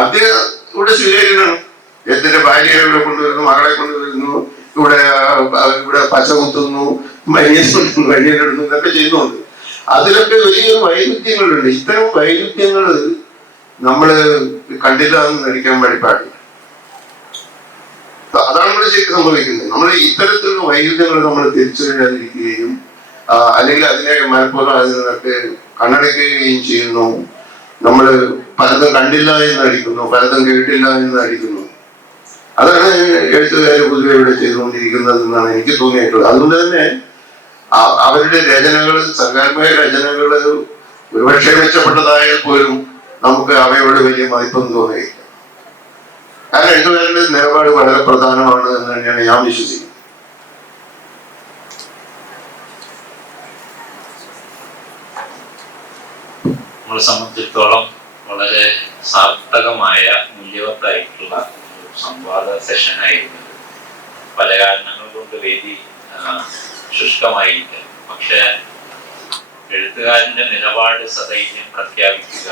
അദ്ദേഹം ഇവിടെ സ്വീകാര്യനാണ്. അദ്ദേഹത്തിന്റെ ഭാര്യയെ ഇവിടെ കൊണ്ടുവരുന്നു, മകളെ കൊണ്ടുവരുന്നു, ഇവിടെ പച്ച കുത്തുന്നു, മരിയനിടുന്നു, ഇതൊക്കെ ചെയ്യുന്നുണ്ട്. അതിലൊക്കെ വലിയൊരു വൈരുദ്ധ്യങ്ങളുണ്ട്. ഇത്തരം വൈരുദ്ധ്യങ്ങൾ നമ്മള് കണ്ടില്ല എന്ന് നടിക്കാൻ വേണ്ടി പാടില്ല. അതാണ് ഇവിടെ ശരിക്കും സംഭവിക്കുന്നത്. നമ്മൾ ഇത്തരത്തിലുള്ള വൈരുദ്ധ്യങ്ങൾ നമ്മൾ തിരിച്ചറിയാതിരിക്കുകയും അല്ലെങ്കിൽ അതിനെ മനഃപൂർവ്വം അതിൽ നിന്നൊക്കെ കണ്ണടയ്ക്കുകയും ചെയ്യുന്നു. നമ്മൾ പലതും കണ്ടില്ല എന്ന് നടിക്കുന്നു, പലതും കേട്ടില്ല എന്ന് നടിക്കുന്നു. അതാണ് എഴുത്തുകാർ പൊതുവെ ഇവിടെ ചെയ്തുകൊണ്ടിരിക്കുന്നത് എന്നാണ് എനിക്ക് തോന്നിയിട്ടുള്ളത്. അതുകൊണ്ട് തന്നെ അവരുടെ രചനകൾ, സർഗാത്മക രചനകൾ ഒരുപക്ഷെ മെച്ചപ്പെട്ടതായാൽ പോലും നമുക്ക് അവയോട് വലിയ മതിപ്പൊന്നും തോന്നിയില്ല. കാരണം എഴുത്തുകാരുടെ നിലപാട് വളരെ പ്രധാനമാണ് എന്ന് തന്നെയാണ് ഞാൻ വിശ്വസിക്കുന്നത്. നമ്മളെ സംബന്ധിച്ചിടത്തോളം വളരെ സാർത്ഥകമായ മൂല്യവത്തായിട്ടുള്ള സംവാദ സെഷനായിരുന്നു. പല കാരണങ്ങൾ കൊണ്ട് വേദി ശുഷ്കമായിരിക്കും. പക്ഷെ എഴുത്തുകാരന്റെ നിലപാട് സധൈര്യം പ്രഖ്യാപിക്കുക,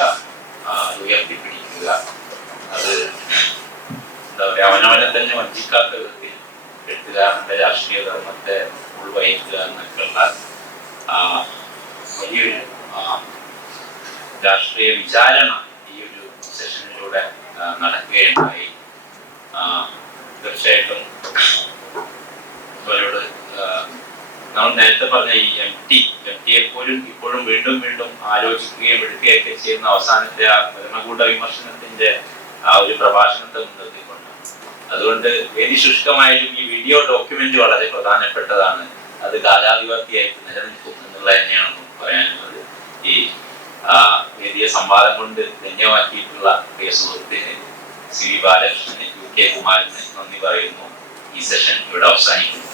ഉയർത്തിപ്പിടിക്കുക, അത് എന്താ പറയുക, അവനവനെ തന്നെ വഞ്ചിക്കാത്ത വിധത്തിൽ എഴുത്തുകാരന്റെ രാഷ്ട്രീയ ധർമ്മത്തെ ഉൾവഹിക്കുക എന്നൊക്കെയുള്ള വലിയൊരു രാഷ്ട്രീയ വിചാരണ ഈ ഒരു സെഷനിലൂടെ നടക്കുകയുണ്ടായി. തീർച്ചയായിട്ടും അവരോട് നമ്മൾ നേരത്തെ പറഞ്ഞ ഈ എം ടിയെ പോലും ഇപ്പോഴും വീണ്ടും വീണ്ടും ആലോചിക്കുകയും എടുക്കുകയൊക്കെ ചെയ്യുന്ന അവസാനത്തെ ആ ഭരണകൂട വിമർശനത്തിന്റെ ആ ഒരു പ്രഭാഷണത്തെ മുൻനിർത്തിക്കൊണ്ട്. അതുകൊണ്ട് വേദി ശുഷ്കമായാലും ഈ വീഡിയോ ഡോക്യുമെന്റ് വളരെ പ്രധാനപ്പെട്ടതാണ്. അത് കാലാധിപത്യമായിട്ട് നിലനിൽക്കും എന്നുള്ളത് തന്നെയാണ് നമുക്ക് പറയാനുള്ളത്. ഈ വലിയ സംവാദം കൊണ്ട് ധന്യമാക്കിയിട്ടുള്ള പ്രിയ സുഹൃത്തിന് ശ്രീ ബാലകൃഷ്ണന്, UK കുമാരന് നന്ദി പറയുന്നു. ഈ സെഷൻ ഇവിടെ അവസാനിക്കുന്നു.